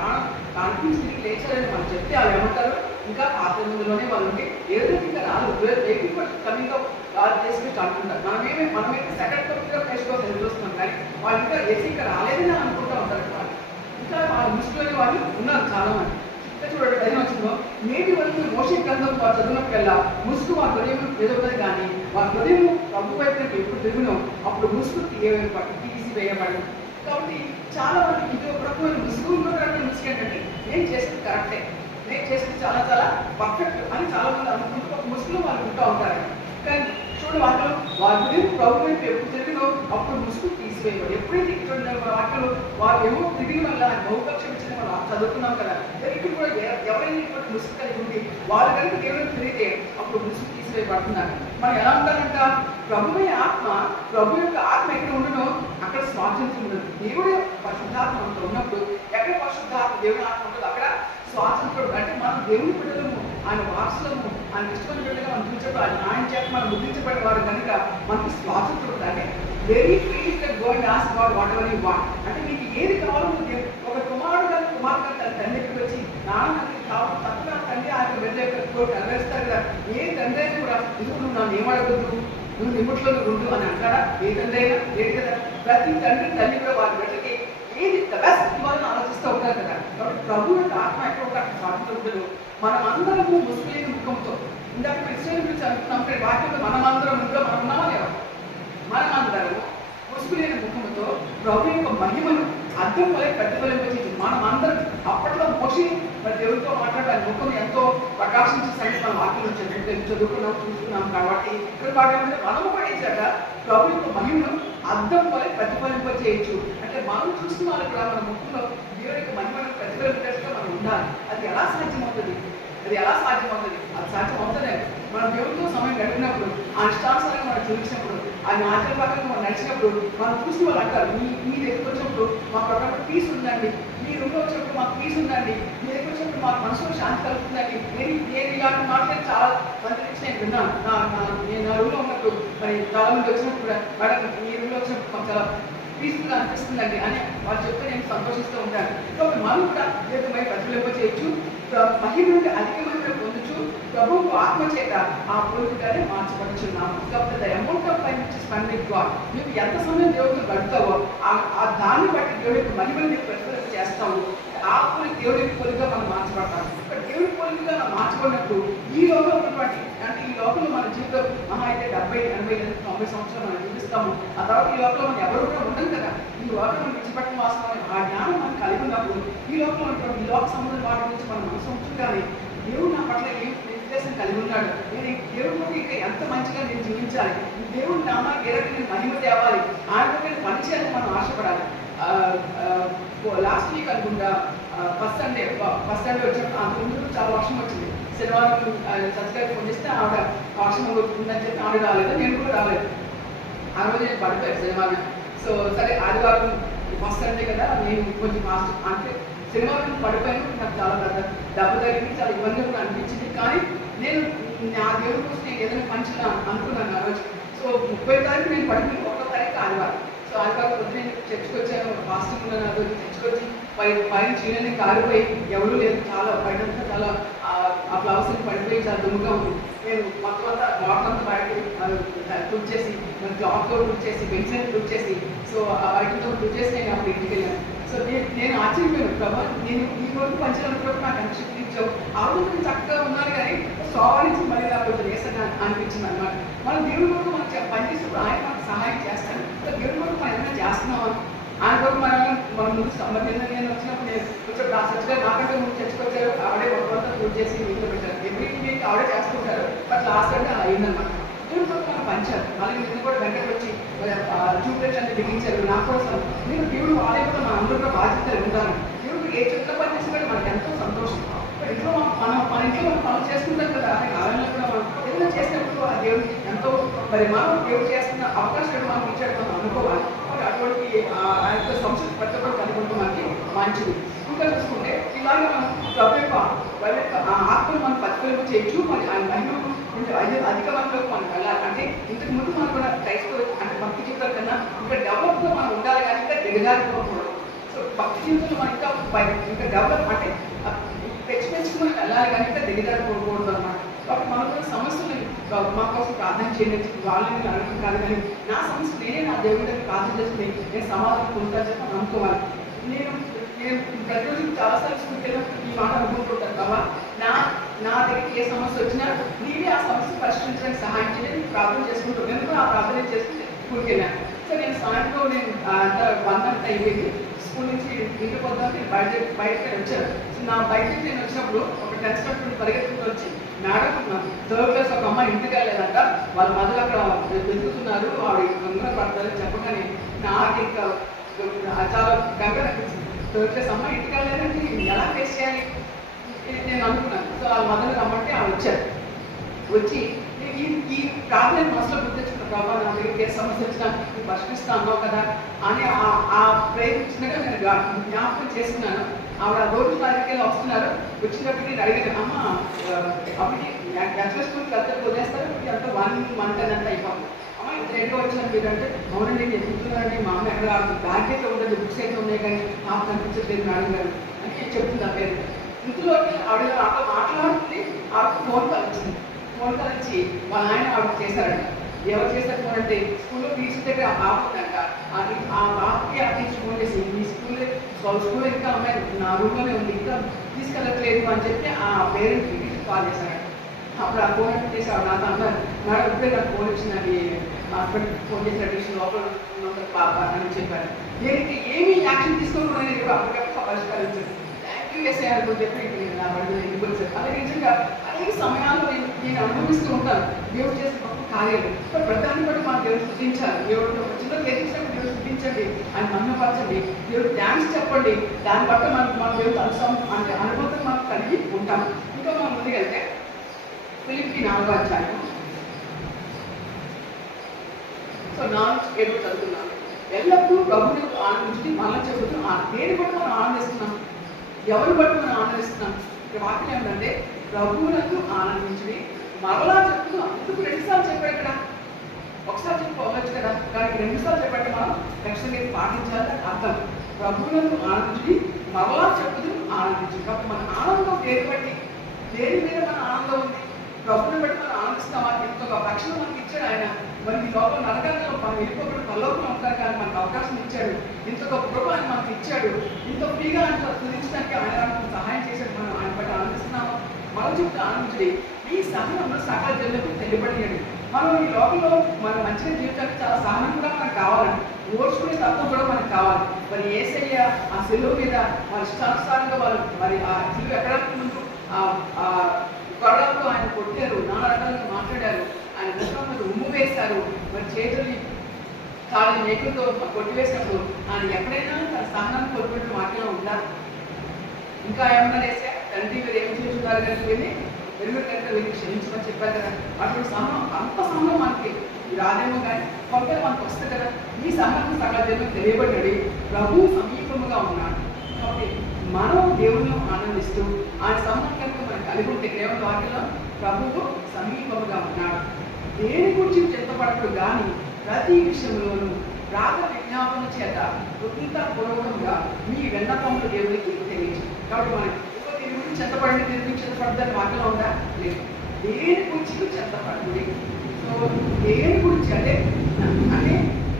ప్రాణం తిరిగి లేచారని వాళ్ళు చెప్తే వాళ్ళు ఏమంటారు, ఇంకా పాత నిబంధనలోనే వాళ్ళు ఉండి ఏదో ఇంకా రాదు కమింగ్ అప్ వాళ్ళు చేసుకుంటూ అంటున్నారు. మనమైతే సెకండ్ కమింగ్ అప్ చేసుకోవాల్సి ఎదురుస్తున్నాం కానీ వాళ్ళు ఇంకా ఏసీ ఇంకా రాలేదని అనుకుంటూ ఉంటారు. వాళ్ళు ఇంకా వాళ్ళ ముసుగులోని వాళ్ళు ఉన్నారు చాలా మంది. ఇంకా చూడండి, 10 వచనంలో నేటి వరకు మోషే గ్రంథం వారు చదివినప్పుడల్లా ముసుగు వారి హృదయం ఎదుగుతుంది కానీ వారి హృదయం ప్రభు వైపు ఎప్పుడు తిరుగునో అప్పుడు ముసుగు తీసివేయబడి. కాబట్టి చాలా మంది ఇది ప్రభు ముసుగు ఉన్నటువంటి ముసుగు ఏంటంటే నేను చేసేది కరెక్టే, నేను చేసేది చాలా చాలా పర్ఫెక్ట్ అని చాలా మంది అనుకుంటూ ఒక ముసుగులో వాళ్ళు ఉంటూ ఉంటారు. కానీ చూడు వాటిలో వారి ప్రభు వైపు ఎప్పుడు తిరిగినో అప్పుడు ముసుగు తీసివేయబడి. ఎప్పుడైతే ఇక్కడ వాటిలో వారు ఏమో తిరిగి వల్ల బహుపక్షం ఇచ్చిన మనం చదువుతున్నాం కదా, ఇక్కడ కూడా ఎవరైనా ఇటువంటి ముసుగు కలిగి ఉంది వాళ్ళు కనుక దేవుడిని తిరిగితే అప్పుడు ముసుగు తీసివేయబడుతున్నారు. మనం ఎలా ఉంటారంట, ప్రభు ఆత్మ యొక్క ఆత్మ ఎక్కడ ఉండడో అక్కడ స్వాతంత్రం ఉండదు. దేవుడు పరిశుద్ధాత్మ ఉన్నప్పుడు ఎక్కడ పరిశుద్ధాత్మ దేవుడి ఆత్మ ఉంటుందో అక్కడ స్వాతంత్రం. అంటే మనం దేవుని బిడ్డలము, ఆయన వారసులము, ఆయన ఇష్టమైన బిడ్డగా మనం చూసేప్పుడు ఆయన చేత మనం ముద్రించబడిన వారు కనుక మనకి స్వాతంత్రం ఉంటుంది. అంటే very free can go and ask God what ever you want. అంటే మీకు ఏది కావాలో ఒక కుమారుడు తన తండ్రికి వచ్చి నాకు కావాలి తప్ప తండ్రి ఆయన బిడ్డ యొక్క నెరవేరుస్తారు కదా. ఏ తండ్రి అయినా కూడా ఇప్పుడు నువ్వు నన్ను ఏమడగద్దు, నువ్వు నిమిట్లో ఉండు అని అంటారా? ఏ తండ్రి అయినా లేదు కదా. ప్రతి తండ్రి తల్లి కూడా వారి బిడ్డకి ఏది బెస్ట్ ఇవ్వాలని ఆలోచిస్తూ ఉంటారు కదా. కాబట్టి ప్రభు యొక్క ఆత్మ ఎక్కడ ఒక స్వాతంత్రం ఉండదు. మనమందరము ముసుగులేని ముఖంతో ఇందాక ఇశ్రాయేలు గురించి అనుకున్నప్పుడు వాక్యంలో మనమందరం ఇంట్లో మనం ఉన్నామా లేవా? మనమందరము ముసుగులేని ముఖంతో ప్రభు యొక్క మహిమను అర్థం వల్ల ప్రతిఫలింపచేసి మనమందరం అప్పట్లో మోషే మరి దేవుడితో మాట్లాడాలి ముఖం ఎంతో ప్రకాశించే సంగతి మన వాక్యం చదువుకున్నాం చూస్తున్నాం. కాబట్టి ఇక్కడ భాగంలో మనము పడేసాక ప్రభు యొక్క మహిమను అర్థం వల్ల ప్రతిఫలింపచేయచ్చు. అంటే మనం చూస్తున్న వాళ్ళు కూడా మన ముఖంలో దేవుడి యొక్క మహిమను ప్రతిఫలించేట్టుగా మనం ఉండాలి. అది ఎలా సాధ్యమవుతుంది? అది సాధ్యమవుతుంది మనం దేవుడితో సమయం గడిపినప్పుడు ఆ ఇష్టానుసారంగా మనం చూపించినప్పుడు ఆయన ఆచరణపరంగా మనం నడిచినప్పుడు మనం చూసి వాళ్ళు అంటారు, మీ దగ్గరికి వచ్చినప్పుడు మాకు ఒక పీస్ ఉందండి, మీ రూమ్లో వచ్చినప్పుడు మాకు పీస్ ఉందండి, మీ దగ్గర వచ్చినప్పుడు మాకు మనసులో శాంతి కలుగుతుందండి. నేను ఇలాంటి మాటలు చాలా మంది నుంచి నేను విన్నాను. నేను నా రూమ్లో ఉన్నప్పుడు మరి చాలా మంది వచ్చినప్పుడు మేడం మీ రూమ్లో వచ్చినప్పుడు మాకు చాలా పీస్ఫుల్గా అనిపిస్తుందండి అని వాళ్ళు చెప్తే నేను సంతోషిస్తూ ఉంటాను. కాబట్టి మనం కూడా దీర్ఘమై ప్రతిఫలింపచేయచ్చు, మహిమ నుండి అధికమైన పొందుచు ప్రభువు ఆత్మ చేత ఆ పోలికగానే మార్చబడుచున్నాము. కాబట్టి the amount of time which is spend with God, నువ్వు ఎంత సమయం దేవుడితో గడుపుతావో ఆ దాన్ని బట్టి దేవుడి యొక్క మహిమని నీకు ప్రతిఫలింప చేస్తావు. ఆ పోలిక దేవుడి పోలికగా మనం మార్చబడతాము. ఇక్కడ దేవుడి పోలికగా మనం మార్చబడినప్పుడు ఈ లోకంలో ఉన్నటువంటి అంటే ఈ లోకంలో మన జీవితం మహా అయితే 70, 80, 90 సంవత్సరాలు మనం జీవిస్తాము. ఆ తర్వాత ఈ లోకంలో మనం ఎవరు కూడా ఉండదు కదా. ఈ లోకం మనం విడిచిపెట్టిన వాస్తవం ఆ జ్ఞానం మనం కలిగి ఉన్నప్పుడు ఈ లోకంలో ఉన్నటువంటి ఈ లోక సంబంధం వాటి గురించి మనం మనసు ఉంచుగానే దేవుడు నా పట్ల ఏం నిర్దేశం కలిగి ఉన్నాడు, నేను దేవుడి ముందు ఇంకా ఎంత మంచిగా నేను జీవించాలి, దేవుడి నామానికి ఏ రకంగా మహిమ తేవాలి, ఆయన పని చేయాలని మనం ఆశపడాలి. లాస్ట్ వీక్ అనుకుంటా ఫస్ట్ సండే వచ్చినప్పుడు అంత ముందు చాలా వర్షం వచ్చింది. శనివారం సబ్స్క్రైబ్ ఫోన్ చేస్తే ఆవిడ వర్షం ఉందని చెప్పి ఆవిడ రాలేదు, నేను కూడా రాలేదు. ఆ రోజు నేను పడిపోయాను శనివారం. సో సరే ఆదివారం ఫస్ట్ సండే కదా, నేను కొంచెం ఫాస్ట్ అంటే శనివారం పడిపోయాను. నాకు చాలా దెబ్బ తగిలింది, చాలా ఇబ్బందిగా కూడా అనిపించింది. కానీ నేను నా దేవుడి కోసం నేను ఏదైనా పంచాలని అనుకున్నాను ఆ రోజు. సో 30వ తారీఖు నేను పడిపోయి 1వ తారీఖు ఆదివారం. సో ఆదివారం పొద్దున నేను చర్చికి వచ్చాను, ఫాస్టింగ్ ఉన్నాను. ఆ రోజు చర్చికి వచ్చి పైన చీలని కారిపోయి ఎవరూ లేదు, చాలా పైనంతా చాలా ఆ ఫ్లవర్స్ పడిపోయి చాలా దుమ్ముగా ఉంది. నేను మొత్తం అంతా వాటర్ అంతా బయటకి తుడిచేసి క్లాత్తో తుడిచేసి బెంచ్ తుడిచేసి సో ఆ బయటతో తుడిచేసి నేను అప్పుడు ఇంటికి వెళ్ళాను. సో నేను ఆశ్చర్యపోయాను, ప్రభా నేను ఈ రోజు పంచాలనుకున్నప్పుడు నాకు అంత శక్తి ఇచ్చావు. ఆ రోజు నేను చక్కగా ఉన్నాను కానీ నుంచి మళ్ళీ నాకు కొంచెం వేసగా అనిపించింది అనమాట. మన దేవుడి వరకు మనం పనిచేసినప్పుడు ఆయన మనకు సహాయం చేస్తాను. సో దేవుడి వరకు మనం ఏమైనా చేస్తున్నామా, ఆయన వరకు మనం ముందు నేను వచ్చినప్పుడు నేను కొంచెం చచ్చిగా నాకంటే ముందు చచ్చిపోయారు. ఆవిడే మొత్తం పూర్తి చేసి ఇంట్లో పెట్టారు. ఎవ్రీ వీక్ ఆవిడే చేస్తుంటారు. బట్ లాస్ట్ అంటే అలా అయిందనమాట. దేవుడి వరకు మనం పంచారు. అలాగే నిన్ను కూడా వెంటనే వచ్చి చూపెట్టి అన్ని బిగించారు. నా కోసం నేను దేవుడు వాళ్ళే కూడా మన అందరూ కూడా బాధ్యతలు ఉంటాను. దేవుడు ఏ చిన్న పని చేసి కూడా మనకు ఎంతో సంతోషం. ఇంట్లో మన ఇంట్లో మనం పనులు చేసుకుంటాం కదా, ఆలయంలో కూడా మనం ఏదైనా చేసినప్పుడు ఆ దేవుడికి ఎంతో మరి మనం దేవుడు చేస్తున్న అవకాశాలు మనం ఇచ్చాడు మనం అనుకోవాలి. అటువంటి ఆ యొక్క సంస్కృతి పట్టుబడి కలిగి ఉంటే మనకి మంచిది. ఇంకా చూసుకుంటే ఇలాగే మనం ప్రభు యొక్క ఆత్మను మనం ప్రతిఫలింప చేయొచ్చు. మరి ఆయన మహిమ కొంచెం అధిక వర్గంలోకి మనం వెళ్ళాలి. అంటే ఇంతకు ముందు మనం కూడా క్రైస్తవ అంటే భక్తి జీవితాల కన్నా ఇంకా డెవలప్గా మనం ఉండాలి కానీ ఇంకా దిగజారిపోకూడదు. సో భక్తి జీవితంలో మనం ఇంకా డెవలప్ అంటే పెంచుకొని వెళ్ళాలి కానీ ఇంకా దిగజారిపోకూడదు అనమాట. కాబట్టి మనం కూడా సమస్యలు మా కోసం ప్రార్థన చేయండి, వాళ్ళని అడగడం కాదు కానీ నా సమస్య నేనే నా దేవుడి దగ్గర ప్రార్థన చేసుకుని నేను సమాధానం పొందుతాను చెప్పి అనుకోవాలి. నేను ప్రతిరోజు చాలాసార్లు స్కూల్కి వెళ్ళినప్పుడు ఈ మాట అనుకుంటుంటాను కదా, నా దగ్గరికి ఏ సమస్య వచ్చినా నీవే ఆ సమస్య పరిష్కరించడానికి సహాయం చేయడానికి ప్రార్థన చేసుకుంటాను. నేను కూడా ఆ ప్రార్థన చేసుకుని స్కూల్కి వెళ్ళాను. సో నేను సాయంత్రం నేను అంతా అయిపోయింది. స్కూల్ నుంచి ఇంటికి పోతాను. నేను బయటకి వచ్చాను. నా బయటకి నేను వచ్చినప్పుడు ఒక 10th స్టాండర్డ్ పరిగెత్తుకుంటూ వచ్చి మేడం 3rd క్లాస్ ఒక అమ్మాయి ఇంటికి వెళ్ళలేదంట, వాళ్ళ మధ్యలో అక్కడ వెతుకుతున్నారు, ఆవిడ తొందరగా పడతారని చెప్పగానే నాకు ఇంకా చాలా కంగారు అనిపించింది. 3rd క్లాస్ అమ్మాయి ఇంటికి వెళ్ళలేదంటే ఎలా ఫేస్ చేయాలి నేను అనుకున్నాను. సో వాళ్ళ మధ్యలో రమ్మంటే ఆవిడ వచ్చారు. వచ్చి ఈ ప్రార్థన మనసులో గుర్తించుకున్న ప్రభావ నా దగ్గరికి ఏ సమస్య వచ్చినా నువ్వు పరిష్కరిస్తా అన్నావు కదా అని ఆ ప్రయత్నించినగా నేను జ్ఞాపకం చేసుకున్నాను. ఆవిడ రోజు నా దగ్గరికి వస్తున్నారు. వచ్చినప్పటికీ నేను అడిగాను, అమ్మ అప్పటికి యాక్చువల్ స్కూల్కి వెళ్తే వదిలేస్తారు, ఇప్పటికి అంతా 1 month అంతా అయిపోతుంది. అమ్మ ఇంత లేట్గా వచ్చినాను మీరు అంటే, అవునండి నేను చెప్తున్నానండి మా అమ్మ ఎక్కడ బ్యాగ్ అయితే ఉండదు, బుక్స్ అయితే ఉన్నాయి కానీ నాకు కనిపించట్లేదు మేడం గారు అని చెప్తుంది ఆ పేరు. ఇంట్లోకి ఆవిడ అక్కడ మాట్లాడుతుంది. ఆవిడ ఫోన్ కాల్ వచ్చింది. ఫోన్ కాల్ ఇచ్చి వాళ్ళ ఆయన ఆవిడ చేశారంట. ఎవరు చేశారు ఫోన్ అంటే స్కూల్లో టీచర్ దగ్గర ఆపుతుందంట. ఆ బాబుకి ఆ టీచర్ ఫోన్ చేసి మీ స్కూల్లో ఇంకా అమ్మాయి నా రూమ్లోనే ఉంది, ఇంకా తీసుకెళ్ళట్లేదు అని చెప్పి ఆ పేరెంట్ టీచర్ కాల్ చేశారంట. అప్పుడు ఆ ఫోన్ చేసి ఆవిడ నాతో అన్నారు, మేడం ఇప్పుడే నాకు ఫోన్ వచ్చిందని మా హస్బెండ్కి ఫోన్ చేసిన టీచర్ లోపల ఉన్నందుకు పాప అని చెప్పారు. నేను ఏమీ యాక్షన్ తీసుకోకుండా నేను అప్పటికప్పుడు పరిష్కరించాను. యూఎస్ఏ అనుకుని చెప్పి నా బడిలో ఎందుకు వచ్చారు. అలాగే నిజంగా అనేక సమయాల్లో నేను అనుభవిస్తూ ఉంటాను దేవుడు చేసిన గొప్ప కార్యాలు. ప్రధాని బట్టి మనం దేవుడు శుద్ధించాలి. దేవుడు చిన్న చేసినప్పుడు దేవుడు శుద్ధించండి, ఆయన మహిమపరచండి, దేవుడు థ్యాంక్స్ చెప్పండి. దాన్ని బట్టి మన దేవుడు అంటే అనుభవం మనం కలిగి ఉంటాం. ఇంకా మనం ముందుకెళ్తే ఫిలిప్పీ 4వ అధ్యాయం. సో 4-7 చదువుతున్నాను. ఎల్లప్పుడూ ప్రభుని ఆనందించి మళ్ళీ చెబుతూ దేని బట్టి మనం ఆనందిస్తున్నాం, ఎవరు బట్టి మనం ఆనందిస్తున్నాం. ఇక్కడ వాక్యం ఏమిటంటే ప్రభువులకు ఆనందించి మరలా చెప్తూ అందుకు 2 సార్లు చెప్పాడు. ఇక్కడ ఒకసారి చెప్పుకోవచ్చు కదా, కానీ 2 సార్లు చెప్పండి మనం ఖచ్చితంగా పాటించాలని అర్థం. ప్రభువులకు ఆనందించి మరలా చెప్పుతూ ఆనందించి. కాబట్టి మన ఆనందం దేని బట్టి, దేని మీద మన ఆనందం ఉంది, ప్రభువుని బట్టి మనం ఆనందిస్తామా. ఇంత ఒక రక్షణ మనకి ఇచ్చాడు ఆయన. మరి ఈ లోపల నరకంలో మనం వెళ్ళిపోకుండా పరలోకంలో ఉంటారు కానీ మనకు అవకాశం ఇచ్చాడు. ఇంత గొప్ప కృప ఆయన మనకి ఇచ్చాడు. ఇంత ఫ్రీగా ఆయన స్తుతించడానికి ఆయన మనకు సహాయం చేశాడు. మనం ఆయన బట్టి ఆనందిస్తున్నాము. మనం చెప్తే ఆనందించండి. ఈ సహనంలో సకల జనులకు తెలియబడియాడు. మనం ఈ లోకంలో మనం మంచిగా జీవితానికి చాలా సహనం కూడా మనకు కావాలండి. ఓర్చుకునే తత్వం కూడా మనకు కావాలి. మరి యేసయ్య ఆ సిలువ మీద మన ఇష్టానుసారంగా వాళ్ళు మరి ఆ సిలువ ఎక్కడానికి ముందు గొడవలతో ఆయన కొట్టారు, నానా రకాలుగా మాట్లాడారు, ఆయన ముఖంలో ఉమ్ము వేశారు, మరి చేతుల్ని కాళ్ళ మేకులతో కొట్టివేసినప్పుడు ఆయన ఎక్కడైనా తన సహనాన్ని కోల్పోయిన వాటిలో ఉందా? ఇంకా ఏమన్నా వేసా తండ్రి మీరు ఏం చేస్తున్నారు కానీ వెళ్ళి వెలుగురు కనుక వెళ్ళి క్షమించమని చెప్పారు కదా. అటువంటి సహనం, అంత సహనం మనకి రాదేమో కానీ కొంత మనకు వస్తుంది కదా. ఈ సహనం సకల జన్మకు తెలియబడ్డాడు. ప్రభు సమీపముగా ఉన్నాడు. కాబట్టి మనం దేవుని ఆనందిస్తూ ఆయన సహనం కనుక మనం కలిగి ఉంటే కేవలం వాటిలో ప్రభువు సమీపముగా ఉన్నాడు. దేని గురించి చింతపడదు కానీ ప్రతి విషయంలోనూ ప్రార్థన విజ్ఞాపన చేత కృతజ్ఞతాపూర్వకంగా మీ విన్నపములు దేవునికి తెలియజేయండి. కాబట్టి మనం దీని గురించి చింతపండి తిరిగి చింతపడదని వాక్యంలో ఉందా? లేదు. దేని గురించి చింతపడి. సో దేని గురించి అంటే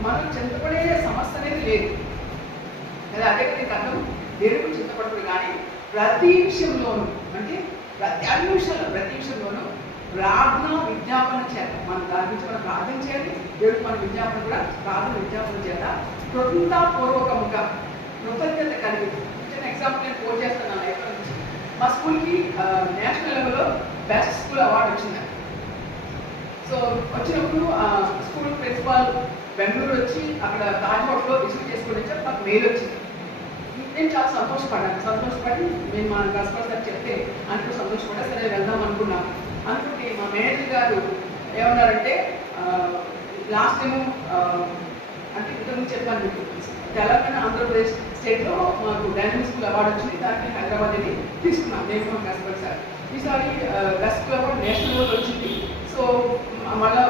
మనం చింతపడే సమస్య అనేది లేదు కదా. అదే కదా అర్థం. దేని గురించి చింతపడదు కానీ ప్రతి విషయంలోనూ అంటే ప్రతి విషయంలోనూ ప్రార్థన విజ్ఞాపన చేత మనం దాని గురించి మనం ప్రార్థన చేయాలి. దేవుడికి మన విజ్ఞాపన కూడా ప్రార్థన విజ్ఞాపన చేత కృతజ్ఞతాపూర్వకముగా కృతజ్ఞత కలిగి. చిన్న ఎగ్జాంపుల్ నేను కోట్ చేస్తాను లైఫ్ నుంచి. మా స్కూల్కి నేషనల్ లెవెల్లో బెస్ట్ స్కూల్ అవార్డు వచ్చింది. సో వచ్చినప్పుడు స్కూల్ ప్రిన్సిపాల్ బెంగళూరు వచ్చి అక్కడ తాజ్ హోటల్లో రిసీవ్ చేసుకుని వచ్చి నాకు మెయిల్ వచ్చింది. నేను చాలా సంతోషపడి నేను మా ప్రిన్సిపాల్ సార్ చెప్తే అందుకు సంతోషపడ్డా. సరే వెళ్దాం అనుకున్నాను. అనుకుంటే మా మేనేజర్ గారు ఏమన్నారంటే లాస్ట్ టైము అంటే ఇంతకుముందు చెప్పాను మీకు తెలంగాణ ఆంధ్రప్రదేశ్ స్టేట్లో మాకు డైనమిక్ స్కూల్ అవార్డు వచ్చింది. దానికి హైదరాబాద్ వెళ్ళి తీసుకున్నాం నేను మా ప్రిన్సిపల్ సార్. ఈసారి best school award national level వచ్చింది. సో మళ్ళీ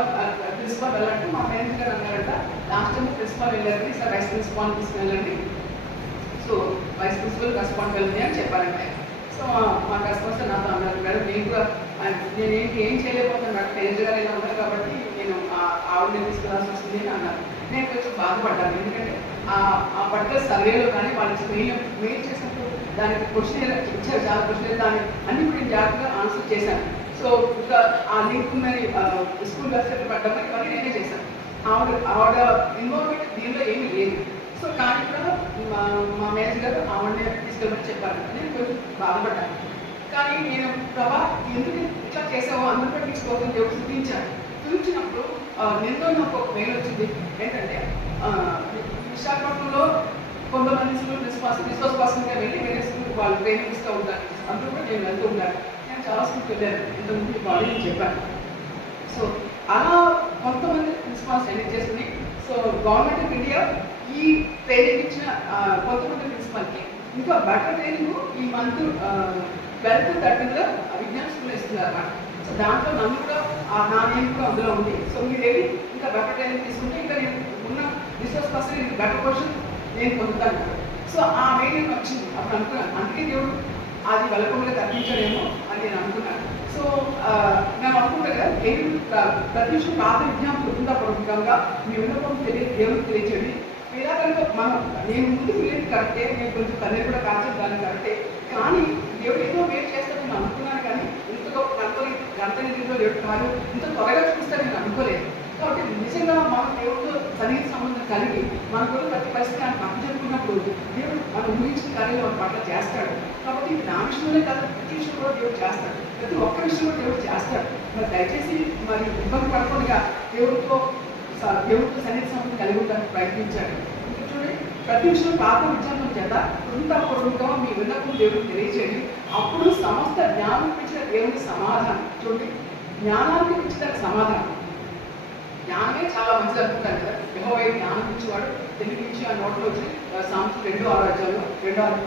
ప్రిన్సిపాల్ వెళ్ళంటే మా మేనేజర్ గారు అన్నారంట లాస్ట్ టైం ప్రిన్సిపాల్ వెళ్ళారండి, ఈసారి వైస్ ప్రిన్సిపాల్ తీసుకెళ్ళండి. సో వైస్ ప్రిన్సిపల్ రెస్పాండ్ వెళ్ళండి అని చెప్పారంటే. సో మా ప్రిన్సిపల్ సార్ నాతో అన్నారు, మేడం నేను కూడా నేనేంటి ఏం చేయలేకపోతున్నాను మేడం, మేనేజర్ గారు ఇలా ఉన్నారు కాబట్టి నేను ఆవిడని తీసుకెళ్ళాల్సి వస్తుంది అని అన్నారు. నేను కొంచెం బాధపడ్డాను. ఎందుకంటే ఆ పర్టికులర్ సర్వేలో కానీ వాళ్ళకి మెయిల్ చేసినప్పుడు దానికి క్వశ్చన్ ఇచ్చారు, చాలా క్వశ్చన్ దాన్ని అన్ని కూడా నేను జాగ్రత్తగా ఆన్సర్ చేశాను. సో ఇంకా ఆ లింక్ మరి స్కూల్ వెబ్సైట్ పడ్డామని ఇవన్నీ నేనే చేశాను. ఆవిడ ఇన్వాల్వ్మెంట్ దీనిలో ఏమీ లేదు. సో కానీ కూడా మా మేనేజర్ గారు ఆవిడనే తీసుకెళ్ళమని చెప్పారు. నేను కొంచెం బాధపడ్డాను. కానీ నేను ప్రభా ఎందుకు ఇట్లా చేసావో అందరూ పట్టించుకోవాలని దేవుడు చూపించినప్పుడు నిన్న నాకు ఒక మెయిల్ వచ్చింది. ఏంటంటే విశాఖపట్నంలో కొంతమంది స్కూల్ రిసోర్స్ పర్సన్గా వెళ్ళి వేరే స్కూల్ వాళ్ళు ట్రైనింగ్ ఇస్తూ ఉంటారు. అందరూ కూడా నేను వెళ్తూ ఉంటాను. నేను చాలా స్కూల్కి వెళ్ళాను, ఇంతకుముందు బాడీ చెప్పాను. సో అలా కొంతమంది ప్రిన్సిపాల్స్ ఎన్నిక చేసుకుని సో గవర్నమెంట్ ఆఫ్ ఇండియా ఈ ట్రైనింగ్ ఇచ్చిన కొంతమంది ప్రిన్సిపాల్కి ఇంకా బెటర్ ట్రైనింగ్ ఈ మంత్ 12th 13th విజ్ఞాన స్కూల్లో ఇస్తున్నారు అన్నమాట. సో దాంట్లో నన్ను కూడా నా నేమ్ కూడా అందులో ఉంది. సో మీరు వెళ్ళి ఇంకా బెటర్ ట్రైనింగ్ తీసుకుంటే ఇంకా నేను ఉన్న రిసోర్స్ పర్సన్ ఇంకా బెటర్ క్వశ్చన్ నేను పొందుతాను. సో ఆ మెయిల్ వచ్చింది. అప్పుడు అనుకున్నాను అందుకే దేవుడు అది వెళ్ళకుండా తప్పించాడేమో అని నేను అనుకున్నాను. సో నేను అనుకుంటా కదా ప్రతి విషయం ప్రార్థన విజ్ఞానం కృతజ్ఞతాపూర్వకంగా మీ విన్నపం దేవుడికి తెలియచేయండి. ఇలా కనుక మనం నేను ముందుకు వెళ్ళేది కరెక్టే, నేను కొంచెం తల్లి కూడా కాల్చేది దాన్ని కరెక్టే. కానీ దేవుడు ఏదో వేరు చేస్తాను నేను అనుకున్నాను. కానీ ఇంత గంట నిధిలో దేవుడు కాదు ఇంత త్వరగా చూస్తాను నేను అనుకోలేదు. కాబట్టి నిజంగా మనం దేవుడితో సన్నిహిత సంబంధం కలిగి మన కూడా ప్రతి పరిస్థితి ఆయన పట్ల చెప్పుకున్నప్పుడు దేవుడు మనం ఊహించిన కార్యాలు మన పట్ల చేస్తాడు. కాబట్టి నా విషయంలోనే కాదు ప్రతి విషయం కూడా దేవుడు చేస్తాడు. ప్రతి ఒక్క విషయం కూడా దేవుడు చేస్తాడు. మరి దయచేసి మరి ఇబ్బంది పడకుండా దేవుడితో సన్నిహిత సంబంధం కలిగి ఉండడానికి ప్రయత్నించాడు. ఇంకా చూడండి ప్రతి విషయం పాత విజ్ఞానం చేత కృతజ్ఞతాపూర్వకంగా మీ విన్నపం దేవుడికి తెలియచేయండి. అప్పుడు సమస్త జ్ఞానం ఇచ్చిన దేవుని సమాధానం. చూడండి జ్ఞానానికి ఇచ్చిన సమాధానం. జ్ఞానమే చాలా మంచిది అనుకుంటాను కదా. యెహోవా జ్ఞానం ఇచ్చేవాడు తెలివి ఇచ్చి ఆ నోట్లో వచ్చి సామెతలు 2వ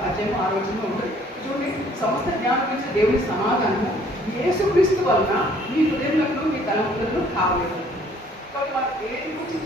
అధ్యాయం 6వ వచనంలో ఉంటుంది. చూడండి సమస్త జ్ఞానం ఇచ్చిన దేవుని సమాధానము యేసుక్రీస్తు వలన మీ హృదయములను మీ తలంపులను కావలేదు. కాబట్టి మనం దేని గురించి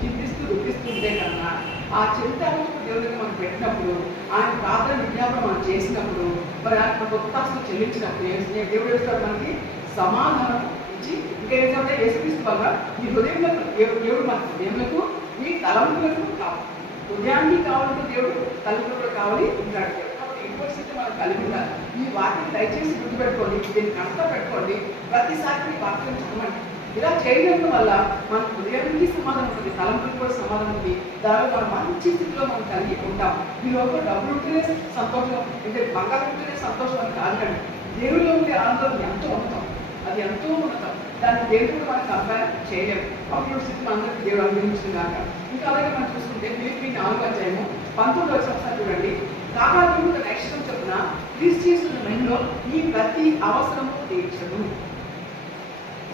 చింతిస్తూ రుపిస్తుంటే కన్నా ఆ చింతను దేవుడికి మనం పెట్టినప్పుడు ఆయన ప్రార్థన విజ్ఞాపనం మనం చేసినప్పుడు మరి ఆయన మనకు ఒత్తాసులు చెల్లించినప్పుడు దేవుడు వేస్తాడు మనకి సమాధానం ఇచ్చి ఇంకా ఏంటంటే యేసుక్రీస్తు వల్ల మీ హృదయములకు దేవుడు మన హృదయములకు మీ తలంపులకు కావాలి. హృదయానికి కావాలంటే దేవుడు తలంపులు కూడా కావాలి ఉంటాడు. కాబట్టి ఈ పరిస్థితి మనం కలిగి ఉండాలి. ఈ వాక్యం దయచేసి గుర్తుపెట్టుకోండి, దీన్ని కష్టం పెట్టుకోండి. ప్రతిసారి ఈ వాక్యం చదవండి. ఇలా చేయడం వల్ల మన హృదయానికి సమాధానం ఉంటుంది, తలంపులకు కూడా సమాధానం ఉంది. దానిలో మనం మంచి స్థితిలో మనం కలిగి ఉంటాం. ఈ లోపల డబ్బులు ఉంటేనే సంతోషం, అంటే బంగారం ఉంటేనే సంతోషం అని కాదండి. దేవుడిలో ఉండే ఆనందం ఎంతో ఉన్నతం, అది ఎంతో ఉన్నతం. దాన్ని దేవుడు కూడా మనం కంపేర్ చేయలేము. అప్పుడు స్థితి అందరికీ దేవుడు అనుభవించింది కాక. ఇంకా అలాగే మనం చూసుకుంటే ఫిలిప్పీ 4వ అధ్యాయము 19వ వచనం చూడండి. కాగా దేవుడు నెక్స్ట్ చెప్పున క్రీస్తు చేస్తున్న మెంలో ఈ ప్రతి అవసరము తీర్చను.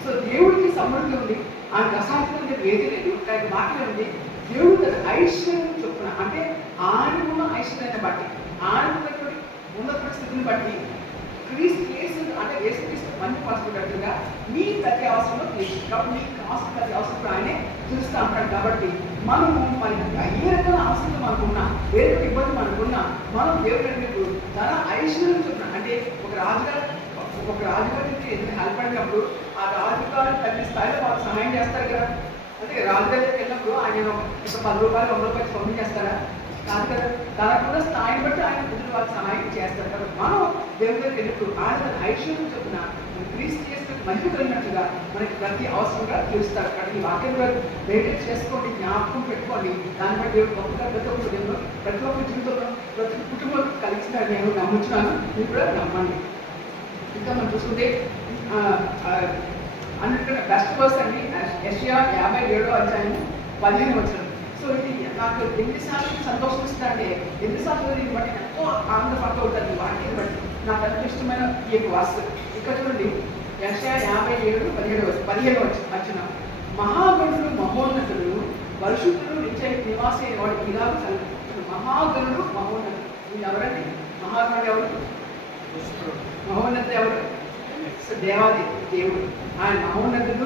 సో దేవుడికి సమృద్ధి ఉంది, ఆయనకు అసాధ్యం వేది లేదు. కానీ మాటలు ఉంది దేవుడు తన ఐశ్వర్యం చొప్పున అంటే ఆయనకున్న ఐశ్వర్యాన్ని బట్టి ఆయనకున్నటువంటి ఉన్నత స్థితిని బట్టి క్రీస్తు యేసు అంటే యేసుక్రీస్తు మహిమ పరచుకున్నట్టుగా మీ ప్రతి అవసరంలో తీర్చు. కాబట్టి మీకు కావాల్సిన ప్రతి అవసరం ఆయనే చూస్తూ ఉంటాడు. కాబట్టి మనము మరి ఏ రకమైన అవసరం మనకున్నా, ఏ రకమైన ఇబ్బంది మనకున్నా, మనం దేవుడు మీకు ధన ఐశ్వర్యం చెప్తున్నాం. అంటే ఒక రాజుగారికి ఏదైనా హెల్ప్ అడినప్పుడు ఆ రాజుగారు తల్లి స్థాయిలో వాళ్ళు సహాయం చేస్తారు కదా. అంటే రాజుగారి దగ్గరికి వెళ్ళినప్పుడు ఆయన ఒక 10 రూపాయలు 100 రూపాయలు పంపించేస్తారా? కాదు కదా. తనకున్న స్థాయిని బట్టి ఆయన ప్రజలు వాళ్ళకి సహాయం చేస్తారు. కాబట్టి మనం దేవుడి దగ్గరికి వెళ్ళినప్పుడు ఆయన ఐశ్వర్యం చొప్పున క్రీస్తు చేసిన మహిమ కలిగినట్టుగా మనకి ప్రతి అవసరంగా తెలుస్తారు. కాబట్టి ఈ వాక్యం మెయింటైన్ చేసుకోండి, జ్ఞాపకం పెట్టుకోండి. దాన్ని బట్టి దేవుడు గొప్పగా ప్రతి ఒక్క దేవుడు ప్రతి ఒక్క జీవితంలో ప్రతి కుటుంబం కలిగిస్తారని నేను నమ్ముతున్నాను. మీరు కూడా నమ్మండి. ఇంకా మనం చూసుకుంటే అన్నిటికన్నా బెస్ట్ వర్స్ అండి యెషయా 57:15. సో ఇది నాకు ఎన్నిసార్లు సంతోషం ఇస్తా అంటే ఎన్నిసార్లు దీన్ని బట్టి ఎంతో ఆనందపడుతూ ఉంటాను. ఈ వాక్యం బట్టి నాకు అంత ఇష్టమైన ఈ యొక్క వర్స్. ఇక్కడ చూడండి యెషయా 57:15 మహాగణుడు మహోన్నతుడు పరిశుద్ధుడు నివాసి అయిన వాడు ఇలాగ కలుగుతాడు. మహాగణుడు మహోన్నతుడు. వీళ్ళు ఎవరండి? మహాగణుడు ఎవరు? మహోన్నత ఎవరు? దేవాది దేవుడు. ఆయన మహోన్నతుడు,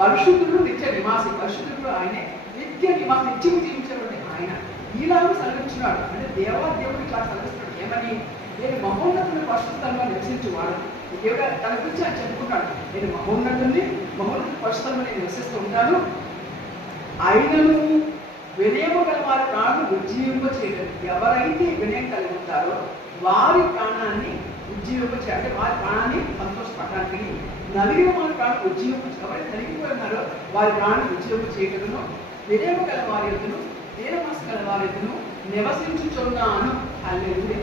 పరిశుద్ధుడు, నిత్య నివాసి. పరిశుద్ధుడు ఆయనే, నిత్య నివాసి, నిత్యం జీవించేవాడు ఆయన. ఈలాగా సలగించున్నాడు. అంటే దేవుడు ఇట్లా సలగిస్తున్నాడు. ఏమని? నేను మహోన్నతుని పరిశుద్ధంగా నివసించువాడు. దేవుడు తన గురించి ఆయన చెప్పుకున్నాడు. నేను మహోన్నతుని పరిశుద్ధంగా నేను నివసిస్తూ ఉంటాను. ఆయనను వినయము గల వారి ప్రాణాలను ఉజ్జీవింప చేయలేదు. ఎవరైతే వినయం కలిగి ఉంటారో వారి ప్రాణాన్ని ఉజ్జీవింప అంటే వారి ప్రాణాన్ని సంతోషపడడానికి, నలిగిన వారి ప్రాణం ఉజ్జీవింప, ఎవరైతే నలిగిపోయి ఉన్నారో వారి ప్రాణాన్ని ఉజ్జీవింప చేయటను, వినయము గల వారి ఎత్తును, దీనమనస్సు గల వారి ఎత్తును నివసించుచున్నాను. హల్లెలూయా.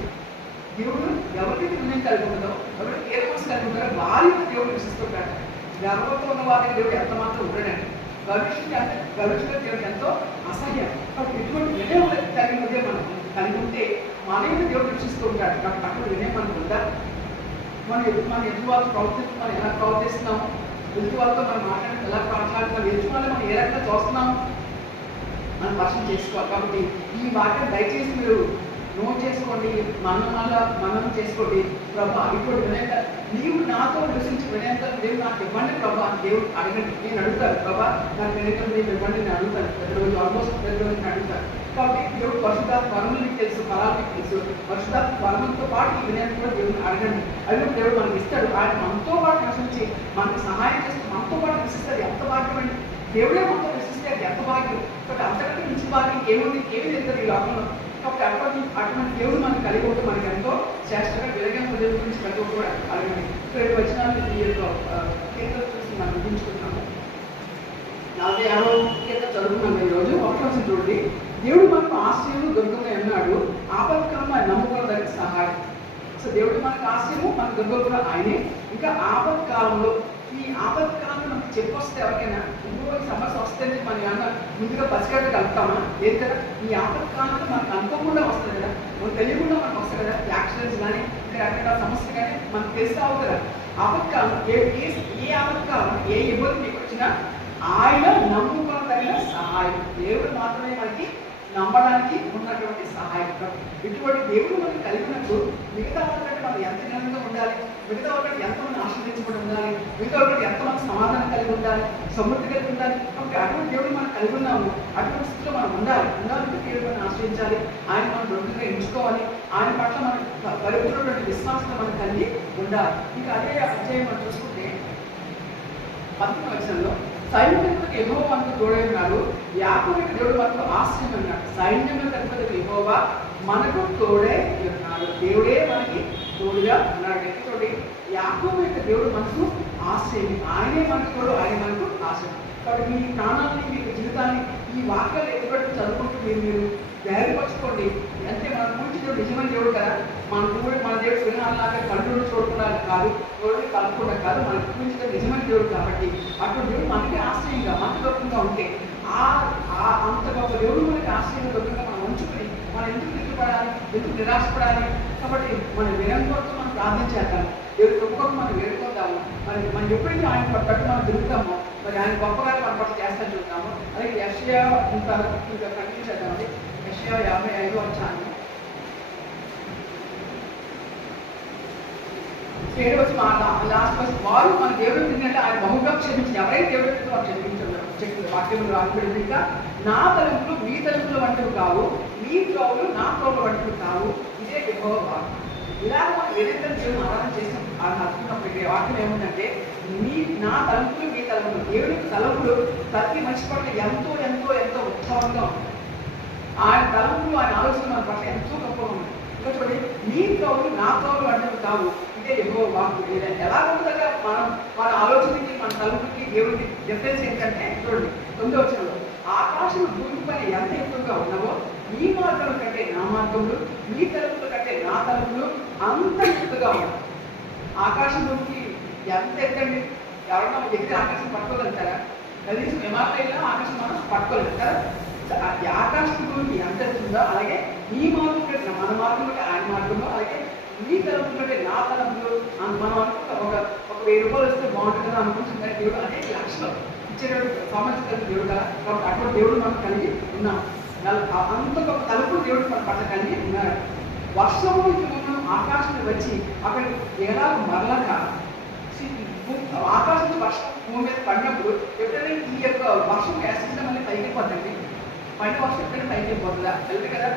దేవుడు ఎవరికి వినయం కలిగి ఉంటుందో, ఎవరికి దీనమనస్సు కలిగి ఉంటారో వారికి దేవుడు నివసిస్తుంటాడు. గర్వంతో ఉన్న వారికి దేవుడు ఎంత మాత్రం ఉండడండి. గర్వించడం దేవుడు ఎంతో అసహ్యం. కాబట్టి ఎటువంటి వినయం కలిగి ఉంటే మనం కలిగి ఉంటే మన దేవుడు రక్షిస్తూ ఉంటాడు. కాబట్టి అక్కడ వినయం మనకు ఉందా? మన ఎదుటి వాళ్ళతో ప్రవర్తిస్తూ మనం ఎలా ప్రవర్తిస్తున్నాము, ఎదుటి వాళ్ళతో మనం మాట్లాడితే ఎలా మాట్లాడుతున్నాం, ఎదుటి వాళ్ళు మనం ఏ రకంగా చూస్తున్నాము మనం పరిశీలన చేసుకోవాలి. కాబట్టి ఈ వాక్యం దయచేసి మీరు నోట్ చేసుకోండి, మనం చేసుకోండి. ప్రభా ఇప్పుడు వినయంత నీవు నాతో నివసించి వినయంత దేవుడు నాకు ఇవ్వండి ప్రభా అని దేవుడు అడగండి. నేను అడుగుతాను, ప్రభా నాకు వినయంత నీవు ఇవ్వండి నేను అడుగుతాను. ప్రతిరోజు ఆల్మోస్ట్ ప్రతిరోజు నేను అడుగుతాను. కాబట్టి దేవుడు పరిశుద్ధాత్మ వరములు మీకు తెలుసు, ఫలాలు మీకు తెలుసు. పరిశుద్ధాత్మ వరములతో పాటు ఈ వినయం కూడా దేవుడిని అడగండి. అడిగినప్పుడు దేవుడు మనకి ఇస్తాడు. ఆయన మనతో పాటు నివసించి మనకు సహాయం చేస్తూ మనతో పాటు నివసిస్తారు. ఎంత భాగ్యం అండి! దేవుడే మనతో నివసిస్తే అది ఎంత భాగ్యం. కాబట్టి అంతకంటే మించి భాగ్యం ఏమి లేదు ఈ లోకంలో. కాబట్టి అటువంటి దేవుడు మనకు కలిగి ఉంటే మనకి ఎంతో శ్రేష్టంగా విలగంగా దేవుడి గురించి ప్రతి ఒక్క కూడా అడగండి. ఇక్కడ వచ్చినాలు ఈ యొక్క కేంద్రం చూసి మనం గుర్తించుకుంటున్నాము. 46వ కేంద్రం చదువుకున్నాము ఈరోజు. ఒకటి చూడండి, దేవుడు మనకు ఆశ్రయము దుర్గంగా ఉన్నాడు, ఆపత్కాలం ఆయన నమ్ముకున్న దానికి సహాయం. సో దేవుడు మనకు ఆశ్రయము, మన దుర్గం కూడా ఆయనే. ఇంకా ఆపత్కాలంలో ఈ ఆపత్కాలంలో మనకు చెప్పొస్తే ఎవరికైనా ఇంకో సమస్య వస్తుంది మన అన్న ముందుగా పసిగట్టగలుగుతామా? లేదు కదా. ఈ ఆపత్కాలంలో మనకు అనుకోకుండా వస్తుంది కదా, మనకు తెలియకుండా మనకు వస్తుంది కదా. యాక్సిడెంట్స్ కానీ ఇక్కడ అక్కడ సమస్యలు కానీ మనకు తెలిసి రావు కదా. ఆపత్కాలం ఏ ఆపత్కాలం ఏ ఇబ్బంది మీకు వచ్చినా ఆయన నమ్ముకోదగిన సహాయం. దేవుడు మాత్రమే మనకి నమ్మడానికి ఉన్నటువంటి సహాయం. ఇటువంటి దేవుడు మనకి కలిగినప్పుడు మిగతా వాళ్ళకంటే మనం ఎంత జ్ఞానంగా ఉండాలి, మిగతా వాళ్ళకి ఎంతమంది ఆశ్రయించబడి ఉండాలి, మిగతా వాళ్ళకి ఎంతమంది సమాధానం కలిగి ఉండాలి, సమృద్ధి కలిగి ఉండాలి. కాబట్టి అటువంటి దేవుడు మనం కలిగి ఉన్నాము. అటువంటి స్థితిలో మనం ఉండాలంటే దేవుడు మనం ఆశ్రయించాలి, ఆయన మనం దొంగగా ఎంచుకోవాలి, ఆయన పట్ల మనకు పరిపూర్ణటువంటి విశ్వాసంగా మనం కలిగి ఉండాలి. ఇంకా అదే అధ్యాయం మనం చూసుకుంటే 11వ వచనంలో సైన్యములకు యెహోవా మనకు తోడై ఉన్నాడు, యాకోబు దేవుడు మనకు ఆశ్రయం అన్నాడు. సైన్యములకు అధిపతి యెహోవా మనకు తోడై ఉన్నాడు. దేవుడే మనకి తోడుగా ఉన్నాడు. చూడండి, యాకోబు యొక్క దేవుడు మనకు ఆశ్రయం, ఆయనే మనకు తోడు, ఆయన మనకు ఆశ్రయం. కాబట్టి మీ ప్రాణాన్ని, మీ జీవితాన్ని ఈ వాక్యాలు ఎదుగుబడి చదువుకుంటూ మీరు ధైర్యపరచుకోండి. అంటే మన పూర్తి దేవుడు నిజమైన దేవుడు కదా. మన దేవుడు వినాలాగా కళ్ళు చూడకుండా కాదు, చూడండి కలుపుకుండా కాదు, మన పూర్తి నిజమైన దేవుడు. కాబట్టి అటువంటి దేవుడు మనకి ఆశ్రయంగా, మనకు దొరకంగా ఉంటే అంత గొప్ప దేవుడు మనకి ఆశ్రయంగా దొరకంగా మనం ఉంచుకుని మనం ఎందుకు తిరుగుపడాలి, ఎందుకు నిరాశపడాలి? కాబట్టి మన వినయం కోసం మనం ప్రార్థన చేద్దాం, దేవుడు గొప్పగా మనం వేడుకుందాము. మనం ఎప్పుడైతే ఆయన పట్టు మనం తిరుగుతామో మరి ఆయన గొప్పగా మన పట్ల చేస్తాను చూద్దాము. అలాగే యెషయా ఇంకా కంటిన్యూ చేద్దామండి. యెషయా 55వ అధ్యాయం ఏడు వచ్చి మా లాస్ట్ వచ్చి వారు మన దేవుడు తిన్నట్టు ఆయన బహుగా క్షమించి ఎవరైతే దేవుడు వారు క్షమించారు చెప్తుంది వాక్యంలో రాబడింది. ఇంకా నా తలుపులు మీ తలుపుల వంటివి కావు, మీ త్రోవలు నా త్రోవల వంటివి కావు, ఇదే యెహోవా వాక్కు. ఇలాగ మనం ఏదైతే దేవుని ఆరాధన చేసాం అది అర్థమైనప్పుడు వాక్యం ఏముందంటే నా తలుపులు మీ తలుపులు, దేవుడి తలుపులు ప్రతి మనిషి పట్ల ఎంతో ఎంతో ఎంతో ఉత్సాహంగా ఉంది. ఆయన తలంపులు ఆయన ఆలోచన మన పట్ల ఎంతో గొప్పగా ఉంది. ఇంకా చూడండి మీ త్రోవలు నా త్రోవలు వంటివి కావు, ఇదే యెహోవా వాక్కు. ఎలా ఉంటుందా మన ఆలోచనకి మన తలుపుకి దేవుడికి డిఫరెన్స్ ఏంటంటే చూడండి 9వ వచనంలో ఆకాశం భూమిపైన ఎంత ఎత్తుగా ఉన్నావో మీ మార్గం కంటే నా మార్గములు, మీ తలుపుల కంటే నా తలుపులు అంత ఎత్తుగా ఉన్నాయి. ఆకాశం భూమికి ఎంత ఎత్తండి? ఎవరన్నా ఎక్కి ఆకాశం పట్టుకోగలుగుతారా? కనీసం విమానాలైనా ఆకాశం మనం పట్టుకోలేదు కదా. ఆకాశం భూమికి ఎంత ఎత్తుందో అలాగే మీ మార్గం కంటే మన మార్గం కంటే ఆయన మార్గంలో, అలాగే మీ తలుపులు కంటే నా తలుపులు మనం అనుకుంటాం. ఒక 1000 రూపాయలు వస్తే బాగుంటుంది కదా అనుకుంటుంది. కానీ దేవుడు అనేక లక్షలు ఇచ్చేటప్పుడు సామాజిక దేవుడు కదా. కాబట్టి అటువంటి దేవుడు మనం కలిగి ఉన్నాం. అంత గొప్ప తలుపులు దేవుడు మన పట్ల కలిగి ఉన్నారు. వర్షము మనం ఆకాశం వచ్చి అక్కడ ఎలాగ మరలక ఆకాశం నుంచి వర్షం భూమి మీద పడినప్పుడు ఎప్పుడైనా ఈ యొక్క వర్షం వేస్తుంటే మళ్ళీ పైకి పోతుంది. పడిన వర్షం ఎప్పుడైనా పైకి పోతుందా? వెళ్తే కదా.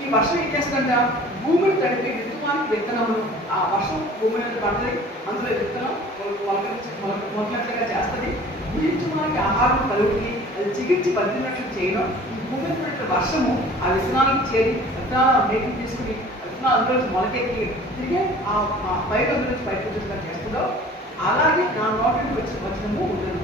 ఈ వర్షం ఏం చేస్తుందంట? భూమిని తడిపి ఋతువానికి విత్తనమును, ఆ వర్షం భూమి మీద పడుతుంది, అందులో విత్తనం మొలకనట్లుగా చేస్తుంది. ఋతువానికి ఆహారం కలుగుతుంది, అది చికిత్స బదిలినట్లు చేయడం. ఈ భూమి మీద వర్షము ఆ విత్తనాలకు చేరి విత్తనాలు మేకలు తీసుకుని విత్తనాలు అందులో మొలకెత్తి తిరిగి ఆ బయట అందులో బయట వచ్చేట్టుగా చేస్తుందో అలాగే నా నోటి వచ్చినము ఉండదు.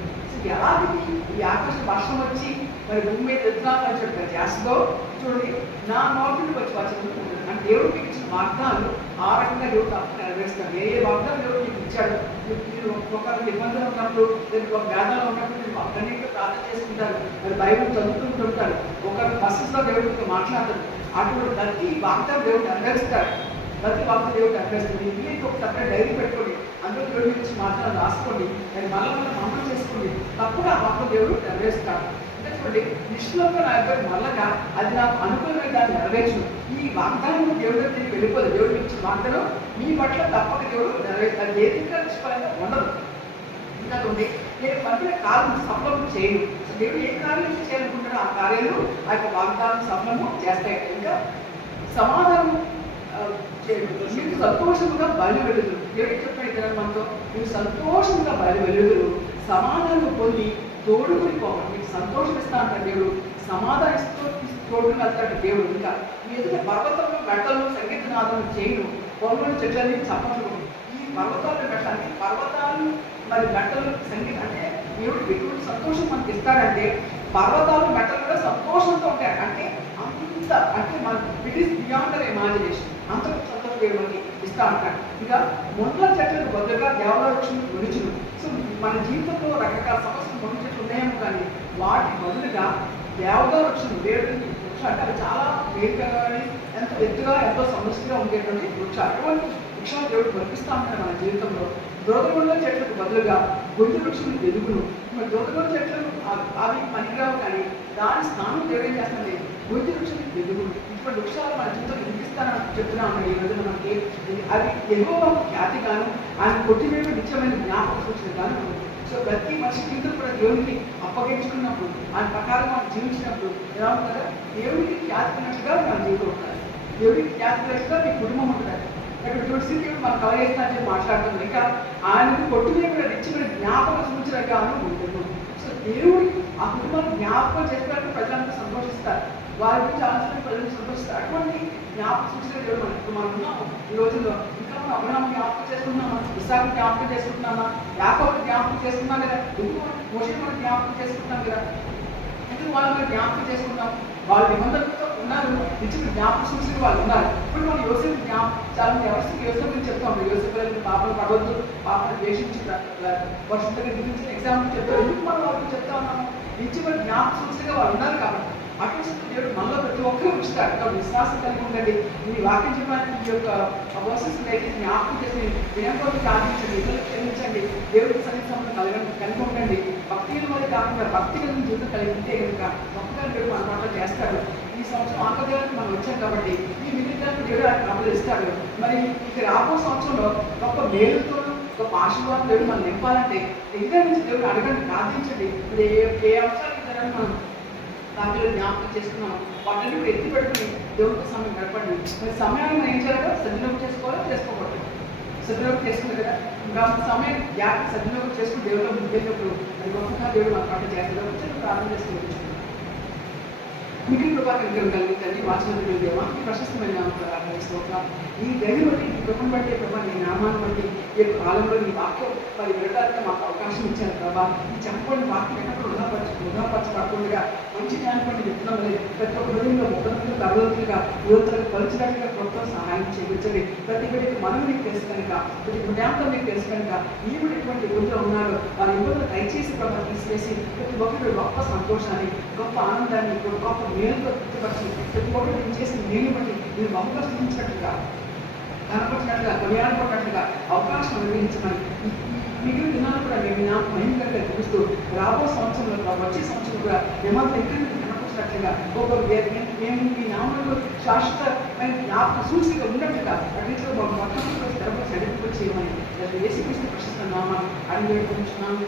ఎలాంటి ఈ ఆకాశం వర్షం వచ్చి మరి భూమి మీద విత్తనాలు వచ్చేట్టుగా చేస్తుందో చూడండి, నా నోటి నుంచి వచ్చి వచ్చినము ఉండదు. అంటే దేవుడు మీకు ఇచ్చిన వాగ్దానాలు ఆ రకంగా దేవుడు తప్పక నెరవేరుస్తాడు. ఏ వాగ్దానం దేవుడు మీకు ఇచ్చాడు? మీరు ఒక నిబంధన ఉన్నప్పుడు లేదా ఒక వేదాలు ఉన్నప్పుడు మీరు అన్నింటిలో ప్రార్థన చేసుకుంటారు, మరి బైబిల్ చదువుతుంటుంటారు, ఒక బస్సులో దేవుడితో మాట్లాడతారు. అటువంటి ప్రతి వాగ్దానం దేవుడు నెరవేరుస్తాడు. ప్రతి వాగ్దానం దేవుడు నెరవేరుస్తుంది. మీకు ఒక సపరేట్ డైరీ పెట్టుకోండి, అందులో దేవుడి గురించి మాట్లాడాలి రాసుకోండి, దాన్ని మళ్ళీ అమలు చేసుకోండి. తప్పుడు ఆ వాగ్దానం దేవుడు నెరవేరుస్తాడు. అంటే చూడండి నిష్ఠలోగా నా యొక్క మళ్ళగా అది నాకు అనుకూలమైన దాన్ని నెరవేర్చు. ఈ వాగ్దానం దేవుడి దగ్గరికి వెళ్ళిపోదు. దేవుడు ఇచ్చిన వాగ్దానం మీ పట్ల తప్పక దేవుడు నెరవేర్చాలి. ఏది ఇంకా నిష్ఫలంగా ఉండదు. ఇంకా చూడండి నేను పంపిన కార్యం సఫలం చేయను. దేవుడు ఏ కార్యం చేయాలనుకుంటాడో ఆ కార్యాలు ఆ యొక్క వాగ్దానం సఫలము చేస్తాయి. ఇంకా సమాధానం మీకు సంతోషంగా బయలు వెలుగురు. దేవుడికి చెప్పాడు కదా మనతో, మీరు సంతోషంగా బయలు వెలుగురు, సమాధానం పొంది తోడుకుని పోవాలి. మీకు సంతోషం ఇస్తా అంటాడు దేవుడు, సమాధానిస్తూ తోడుకుని వెళ్తాడు దేవుడు. ఇంకా ఎందుకంటే పర్వతంలో మెట్టలు సంగీతనాదం చేయను, పొలంలో చెట్లన్నీ చప్పట్లు. ఈ పర్వతాలు మెట్లని పర్వతాలు మరి మెట్టలు సంగీతం అంటే దేవుడు ఎటువంటి సంతోషం మనకి ఇస్తాడంటే పర్వతాలు మెట్టలు కూడా సంతోషంతో ఉంటాయి. అంటే అంత అంటే మన it is beyond our imagination. అంత సంతోషం దేవుడు మనకి ఇస్తా అంటాడు. ఇంకా మొండ్ల చెట్లకు బదులుగా దేవదారు వృక్షం మొలిచును. సో మన జీవితంలో రకరకాల సమస్యలు మొండ్ల చెట్లు ఉన్నాయేమో కానీ వాటి బదులుగా దేవదారు వృక్షం దేవుడికి వృక్షం అంటే అవి చాలా వేరుగా ఎంతో ఎత్తుగా ఎంతో సమస్యగా ఉండేటువంటి వృక్షం. అటువంటి వృక్షాలు దేవుడు వర్పిస్తా ఉంటాడు మన జీవితంలో. దూరగుండ చెట్లకు బదులుగా గొంతు వృక్షం ఎదుగును. మరి దూరగుండ చెట్లను అవి పనికిరావు కానీ దాని స్నానం దేవుడు ఏం చేస్తుంది? గొంతు వృక్షం ఎదుగును. ఇటువంటి వృక్షాలు మన జీవితంలో వినిపిస్తానని చెప్తున్నాను ఈ రోజున మనకి. అది ఎగువ ఖ్యాతిగాను ఆయన కొట్టివేట నిత్యమైన జ్ఞాపక సూచనగాను ఉంది. సో ప్రతి మనిషి జీవితం కూడా దేవునికి అప్పగించుకున్నప్పుడు ఆయన ప్రకారం మనం జీవించినప్పుడు ఎలా ఉంటుందా? దేవుడికి ఖ్యాతినట్టుగా మన జీవితం ఉంటుంది. దేవుడికి ఖ్యాతినట్టుగా మీ కుటుంబం ఉంటుంది. ఇక్కడ తులసికి మనం కవర్ చేస్తా అని చెప్పి మాట్లాడుతుంది. ఇంకా ఆయనకు కొట్టువేట నిత్యమైన జ్ఞాపక సూచనగాను ఉంటుంది. సో దేవుడి ఆ కుటుంబాన్ని జ్ఞాపకం చేసినట్టు ప్రజలంతా సంతోషిస్తారు, వారి గురించి ఆలోచన ప్రజలు సంతోషిస్తారు. అటువంటి జ్ఞాపక సూచన దేవుడు మనం ఉన్నాము ఈ రోజుల్లో. ఇంకా మనం అబ్రహాము జ్ఞాపకం చేసుకుంటున్నామా? ఇస్సాకు జ్ఞాపకం చేసుకుంటున్నామా? యాకోబు జ్ఞాపకం చేసుకున్నాం కదా. ఎందుకు మోషే మనం జ్ఞాపకం చేసుకుంటున్నాం కదా. ఎందుకు వాళ్ళు మనం జ్ఞాపకం చేసుకుంటాం? వాళ్ళు నిబంధనలతో ఉన్నారు, నిత్య జ్ఞాపక సూచనలు వాళ్ళు ఉన్నారు. ఇప్పుడు మనం యోసేపు చాలా ఎవరికి యోసేపు గురించి చెప్తా ఉంటాం. యోసేపు పాపలు పడవద్దు, పాపలు ద్వేషించి వర్షం గురించి ఎగ్జాంపుల్ చెప్తారు. ఎందుకు మనం వాళ్ళకి చెప్తా ఉన్నాము? నిత్య జ్ఞాపక సూచనగా వాళ్ళు ఉన్నారు కాబట్టి. అటువంటి దేవుడు మనలో ప్రతి ఒక్కరూ ఉంచుతాడు. కాబట్టి విశ్వాసం కలిగి ఉండండి. ఈ వాక్యం చెప్పడానికి ఈ యొక్క వర్సెస్ అయితే జ్ఞాపకం చేసి వినయంతో ప్రార్థించండి, ఇతరులు క్షమించండి, దేవుడికి సన్నిధానం కలిగి ఉండండి. భక్తి వల్ల కాకుండా భక్తి కలిగిన జీవితం కలిగి ఉంటే కనుక గొప్పగా దేవుడు మన పట్ల చేస్తాడు. ఈ సంవత్సరం ఆఖరికి మనం వచ్చాం కాబట్టి ఈ మిగిలిన దేవుడు ఆయన కాపులు ఇస్తాడు. మరి ఇక రాబో సంవత్సరంలో గొప్ప మేలుతో గొప్ప ఆశీర్వాదం దేవుడు మనం నింపాలంటే దగ్గర నుంచి దేవుడు అడగండి, ప్రార్థించండి. ఇప్పుడు ఏ అంశాలు ఇద్దరని మనం వాటిలో జ్ఞాపకం చేసుకున్నాం, వాటిని కూడా ఎత్తి పెట్టుకుని దేవుడితో సమయం గడపండి. మరి సమయాన్ని మనం ఏం చేయాలో సద్వినియోగం చేసుకోకూడదు. సద్వినియోగం చేసుకుంది కదా, ఇంకా సమయం సద్వినియోగం చేసుకుని దేవుడిలో ముందుకెళ్ళినప్పుడు అది గొప్పగా దేవుడు మన పట్ల చేస్తున్నప్పుడు ప్రార్థన చేసుకుంటుంది. మీకు కృపా కనికరం కలిగించండి. వాచన దేవా ఈ ప్రశస్తమైన ఈ గడిని బట్టి ఈ కృపను బట్టి ప్రభా నీ నామాన్ని బట్టి ఈ యొక్క కాలంలో నీ వాక్యం మరి విడతానికి మాకు అవకాశం ఇచ్చారు ప్రభా. ఈ చెప్పబడిన వాక్యం ఎక్కడ వృధాపరచబడకుండా మంచి జ్ఞానం చెప్తున్నాం. ప్రతి ఒక్క హృదయంలో ముఖ్యంగా తరగతులుగా యువతలకు పలిచినట్టుగా కొత్త సహాయం చేయించండి. ప్రతి బిడ్డకి మనం మీకు తెలుసు కనుక, ప్రతి హృదయాంతం మీకు తెలుసు కనుక ఈవిడ ఎటువంటి ఇబ్బందులు ఉన్నారో వారి ఇబ్బందులు దయచేసి ప్రభావ తీసివేసి ప్రతి ఒక్కరు గొప్ప సంతోషాన్ని, గొప్ప ఆనందాన్ని, గొప్ప మేలుతో తృప్తిపరిచి ప్రతి ఒక్కరు నేను చేసిన మేలు బట్టి మీరు బహుగా స్థితించినట్టుగా, కనపరిచినట్టుగా, కొనియాడపడినట్టుగా అవకాశం అనుభవించమని మిగిలిన దినాలు కూడా మేము నా భయంకరంగా చూపిస్తూ రాబో సంవత్సరంలో వచ్చే సంవత్సరం కూడా మిమ్మల్ని ఎక్కడికి కనపరిచినట్లుగా మేము మీ నామంలో శాశ్వతమైన జ్ఞాపక సూచిగా ఉన్నట్టుగా అన్నింటిలో మాకు మొత్తం స్థిరపడి చేయమని యేసుక్రీస్తు ప్రశస్త నామాన్ని అడిగి వేడుకుంటున్నాను.